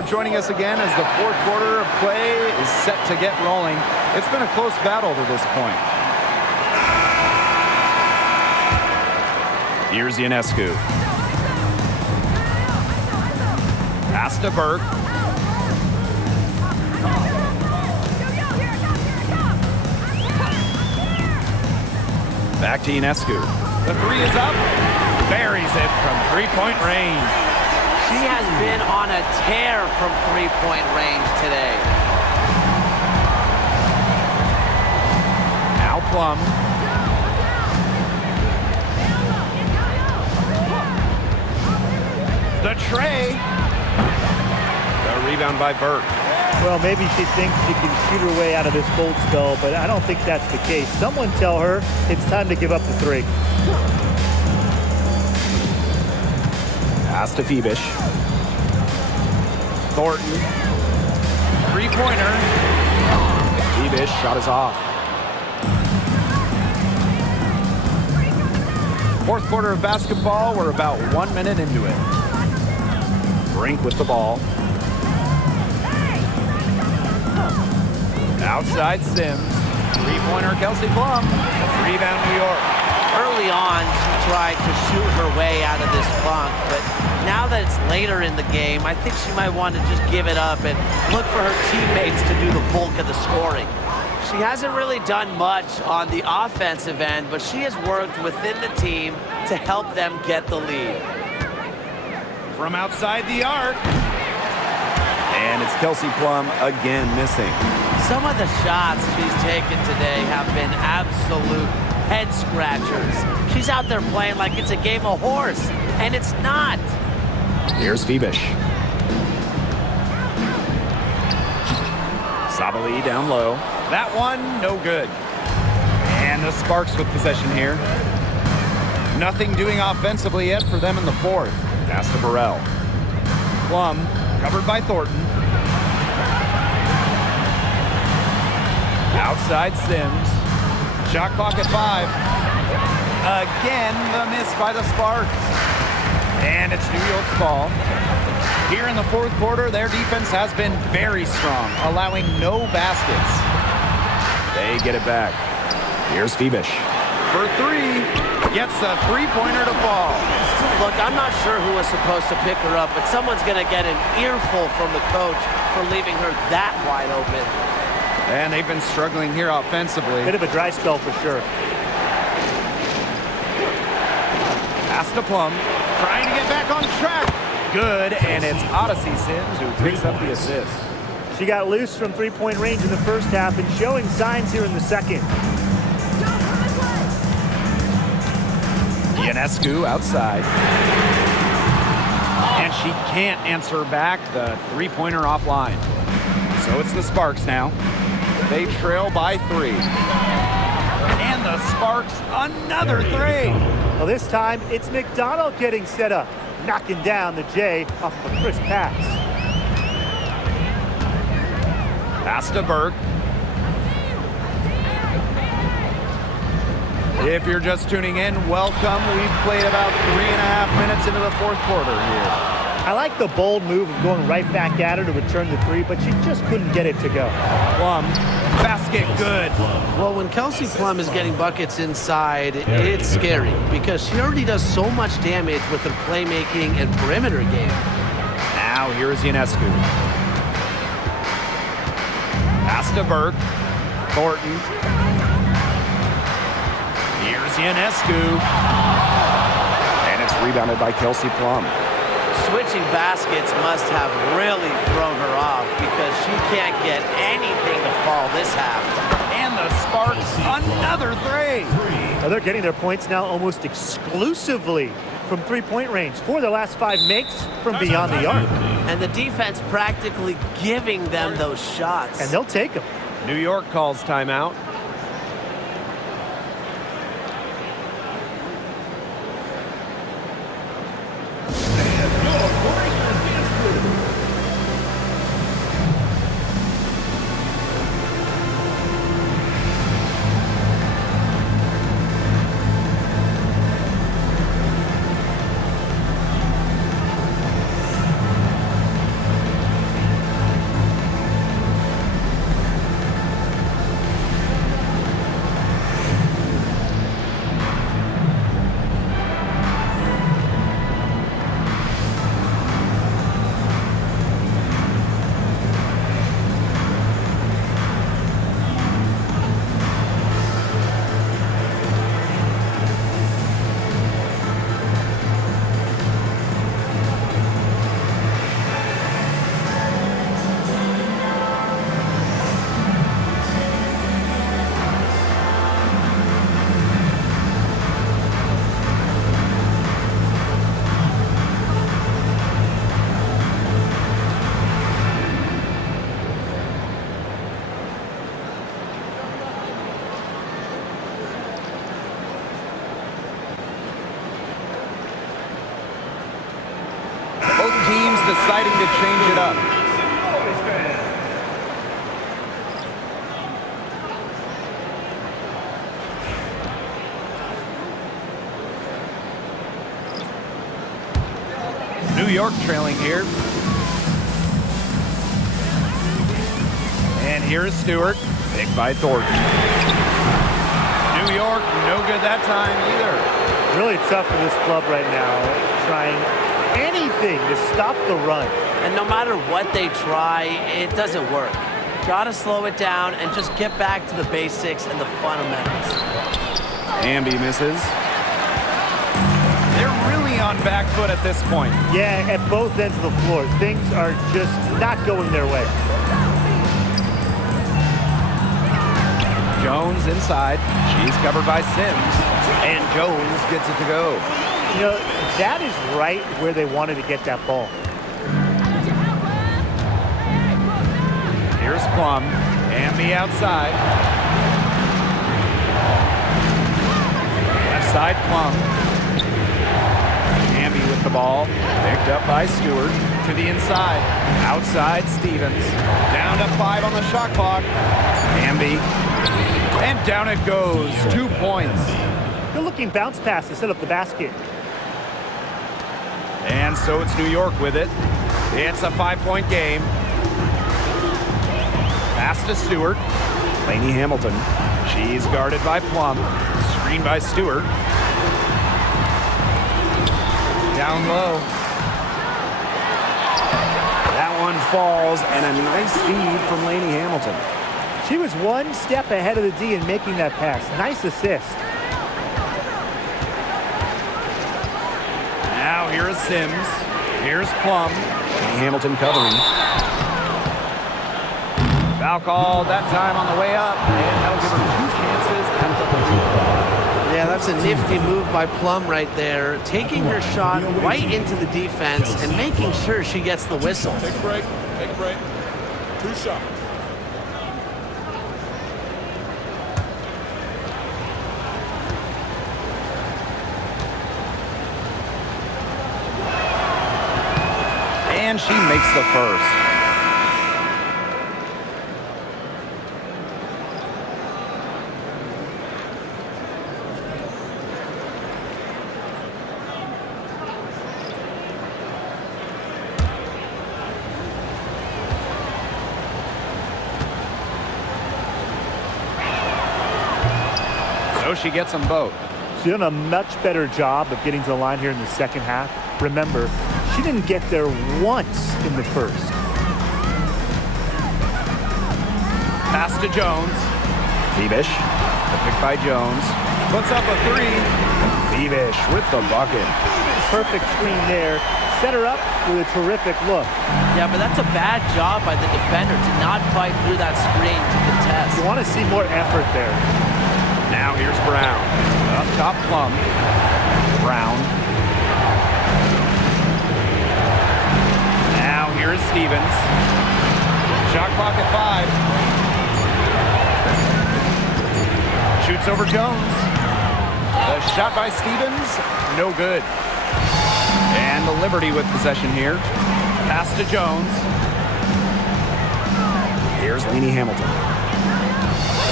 for joining us again as the fourth quarter of play is set to get rolling. It's been a close battle to this point. Here's Ionescu. Pass to Burke. Back to Ionescu. The three is up. Buries it from three-point range. She has been on a tear from three-point range today. Now Plum. The tray. The rebound by Burke. Well, maybe she thinks she can shoot her way out of this cold spell, but I don't think that's the case. Someone tell her it's time to give up the three. Pass to Phoebish. Thornton. Three-pointer. Phoebish shot is off. Fourth quarter of basketball. We're about 1 minute into it. Brink with the ball. Outside Sims. Three-pointer Kelsey Plum. Rebound New York. Early on, she tried to shoot her way out of this funk, but now that it's later in the game, I think she might want to just give it up and look for her teammates to do the bulk of the scoring. She hasn't really done much on the offensive end, but she has worked within the team to help them get the lead. From outside the arc. And it's Kelsey Plum again missing. Some of the shots she's taken today have been absolute head scratchers. She's out there playing like it's a game of horse, and it's not. Here's Phoebish. Sabali down low. That one, no good. And the Sparks with possession here. Nothing doing offensively yet for them in the fourth. Pass to Burrell. Plum, covered by Thornton. Outside Sims. Shot clock at 5. Again, the miss by the Sparks. And it's New York's ball. Here in the fourth quarter, their defense has been very strong, allowing no baskets. They get it back. Here's Phoebish. For three, gets a three-pointer to fall. Look, I'm not sure who was supposed to pick her up, but someone's going to get an earful from the coach for leaving her that wide open. And they've been struggling here offensively. Bit of a dry spell for sure. Pass to Plum, trying to get back on track. Good, and it's Odyssey Sims who picks up the assist. She got loose from three-point range in the first half and showing signs here in the second. Ionescu outside. And she can't answer back the three-pointer offline. So it's the Sparks now. They trail by 3. And the Sparks, another 3. Well, this time it's McDonald getting set up, knocking down the J off of a crisp pass. Pass to Burke. If you're just tuning in, welcome. We've played about 3.5 minutes into the fourth quarter here. I like the bold move of going right back at her to return the three, but she just couldn't get it to go. Plum, basket good. Well, when Kelsey Plum is getting buckets inside, it's scary because she already does so much damage with her playmaking and perimeter game. Now here's Ionescu. Pass to Burke. Thornton. Here's Ionescu. And it's rebounded by Kelsey Plum. Switching baskets must have really thrown her off because she can't get anything to fall this half. And the Sparks, another 3. Now they're getting their points now almost exclusively from three-point range. 4 of their last 5 makes from beyond the arc. And the defense practically giving them those shots. And they'll take them. New York calls timeout. deciding to change it up. New York trailing here. And here's Stewart, picked by Thornton. New York, no good that time either. Really tough for this club right now, trying anything to stop the run. And no matter what they try, it doesn't work. Gotta slow it down and just get back to the basics and the fundamentals. Amby misses. They're really on back foot at this point. Yeah, at both ends of the floor. Things are just not going their way. Jones inside. She's covered by Sims. And Jones gets it to go. You know, that is right where they wanted to get that ball. Here's Plum. Amby outside. Left side, Plum. Amby with the ball. Picked up by Stewart. To the inside. Outside, Stevens. Down to 5 on the shot clock. Amby. And down it goes. 2 points. Good looking bounce pass to set up the basket. And so it's New York with it. It's a 5-point game. Pass to Stewart. Lainey Hamilton. She's guarded by Plum. Screened by Stewart. Down low. That one falls, and a nice feed from Lainey Hamilton. She was one step ahead of the D in making that pass. Nice assist. Now here is Sims. Here's Plum. Hamilton covering. Foul called that time on the way up. And that'll give her 2 chances at the free. Yeah, that's a nifty move by Plum right there. Taking her shot right into the defense and making sure she gets the whistle. Take a break. Take a break. 2 shots. And she makes the first. So she gets them both. She's done a much better job of getting to the line here in the second half. Remember, she didn't get there once in the first. Pass to Jones. Bebish. Pick by Jones. Puts up a 3. Bebish with the bucket. Perfect screen there. Set her up with a terrific look. Yeah, but that's a bad job by the defender to not fight through that screen to contest. You want to see more effort there. Now here's Brown. Up top, Plum. Brown. Now here's Stevens. Shot clock at 5. Shoots over Jones. The shot by Stevens, no good. And the Liberty with possession here. Pass to Jones. Here's Lainey Hamilton.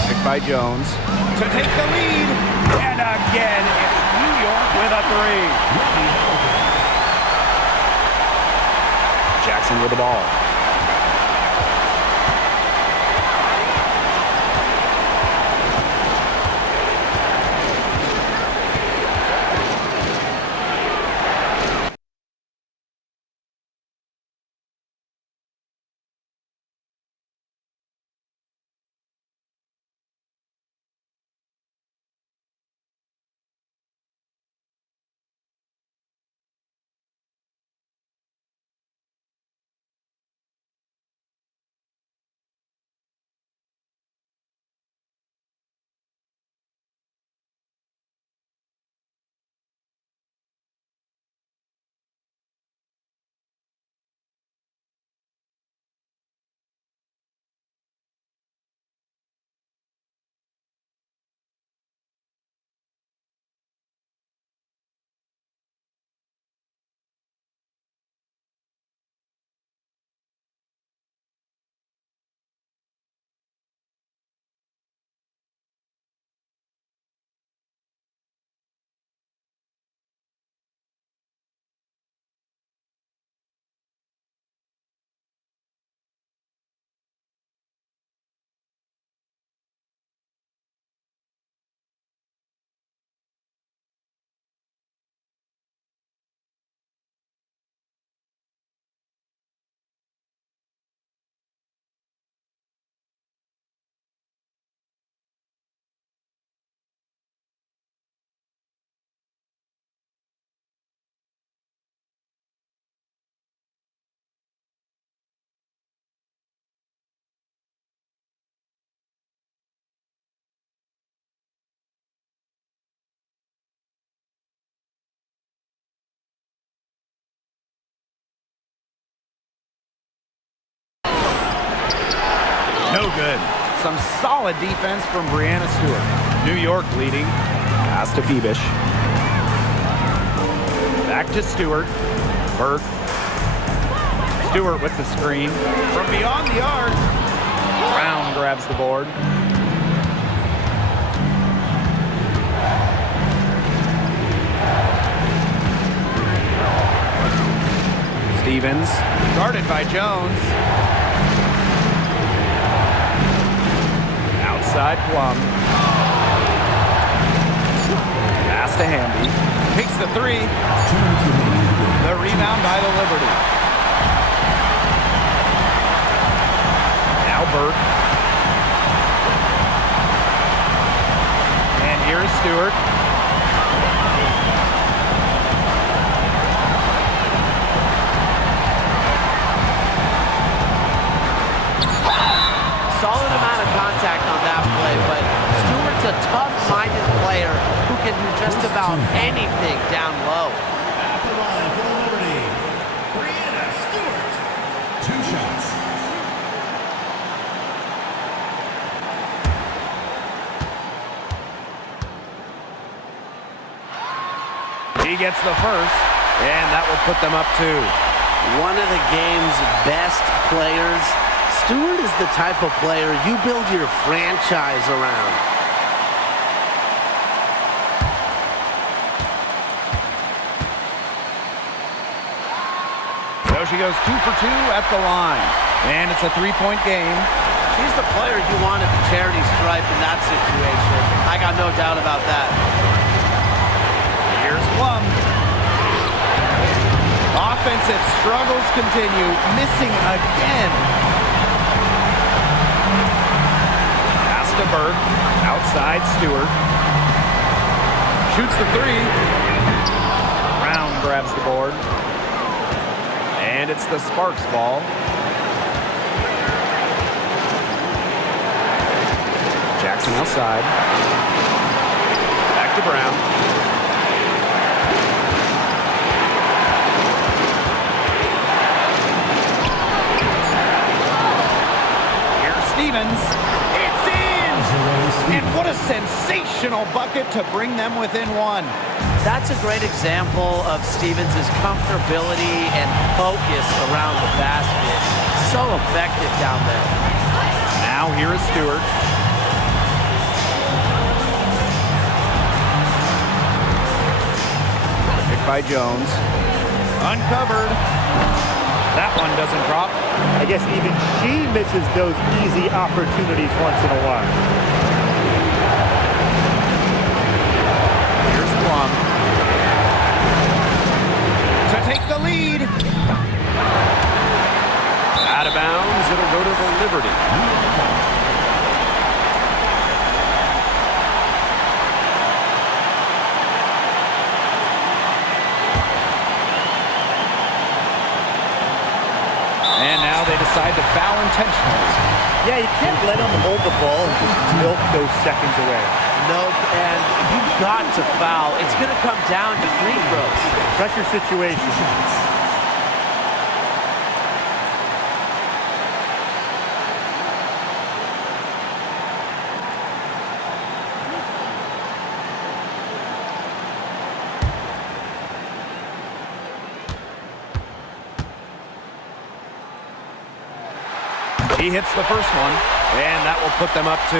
Picked by Jones. To take the lead. And again, it's New York with a 3. Jackson with the ball. Some solid defense from Brianna Stewart. New York leading. Pass to Phoebish. Back to Stewart. Burke. Stewart with the screen. From beyond the arc. Brown grabs the board. Stevens, guarded by Jones. Outside Plum. Pass to Hamby. Takes the three. The rebound by the Liberty. Now Burke. And here's Stewart. Solid amount of contact on that play, but Stewart's a tough-minded player who can do just about anything down low. At the line for the Liberty, Brianna Stewart. 2 shots. He gets the first, and that will put them up 2. One of the game's best players. Stewart is the type of player you build your franchise around. So she goes 2 for 2 at the line. And it's a 3-point game. She's the player you want at the charity stripe in that situation. I got no doubt about that. Here's Plum. Offensive struggles continue. Missing again. Pass to Burke. Outside Stewart. Shoots the 3. Brown grabs the board. And it's the Sparks ball. Jackson outside. Back to Brown. Here's Stevens. It's in! And what a sensational bucket to bring them within 1. That's a great example of Stevens' comfortability and focus around the basket. So effective down there. Now here is Stewart. Picked by Jones. Uncovered. That one doesn't drop. I guess even she misses those easy opportunities once in a while. Here's Plum. To take the lead. Out of bounds, it'll go to the Liberty. And now they decide to foul intentionally. Yeah, you can't let them hold the ball and just milk those seconds away. Nope, and you've got to foul. It's going to come down to free throws. Pressure situation. He hits the first one, and that will put them up 2.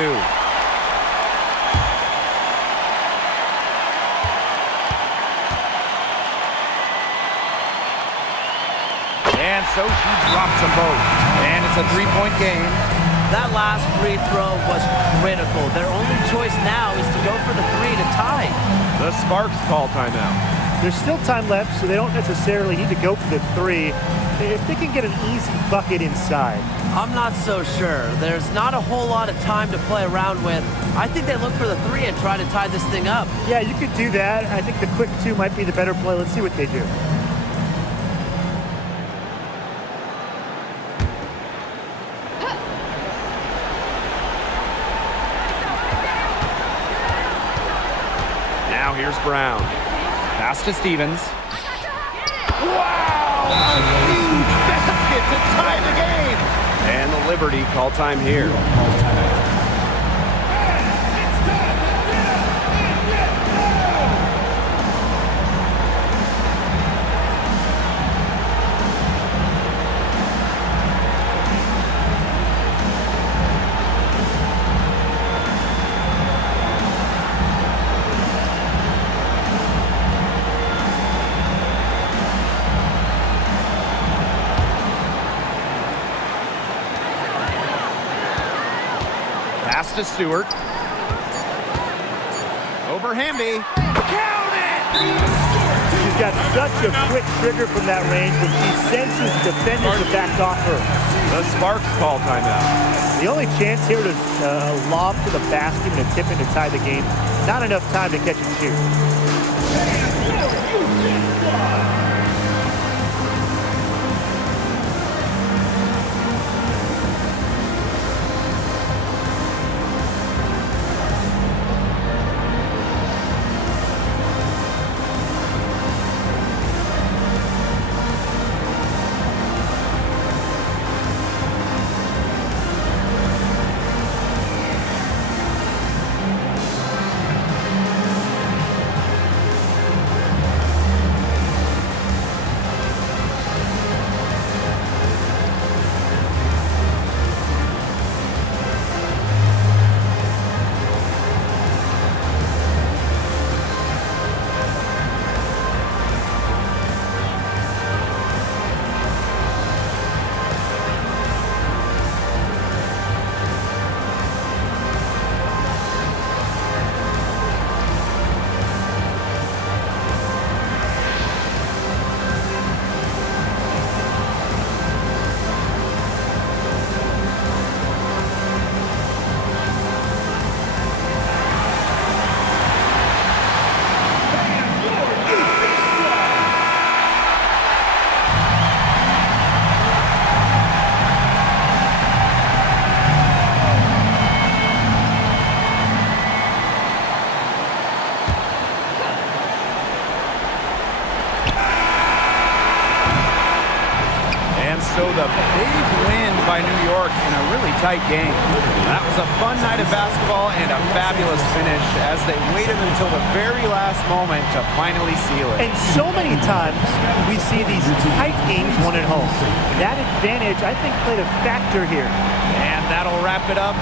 And so she drops them both. And it's a 3-point game. That last free throw was critical. Their only choice now is to go for the 3 to tie. The Sparks call timeout. There's still time left, so they don't necessarily need to go for the 3 if they can get an easy bucket inside. I'm not so sure. There's not a whole lot of time to play around with. I think they look for the 3 and try to tie this thing up. Yeah, you could do that. I think the quick 2 might be the better play. Let's see what they do. Now here's Brown. Pass to Stevens. Wow! A huge basket to tie the game. And the Liberty call time here. Pass to Stewart. Over Hamby. Count it! She's got such a quick trigger from that range when she senses defenders have backed off her. The Sparks call timeout. The only chance here was a lob to the basket and a tip in to tie the game. Not enough time to catch and shoot. So the big win by New York in a really tight game. That was a fun night of basketball and a fabulous finish as they waited until the very last moment to finally seal it. And so many times we see these tight games won at home. That advantage, I think, played a factor here. And that'll wrap it up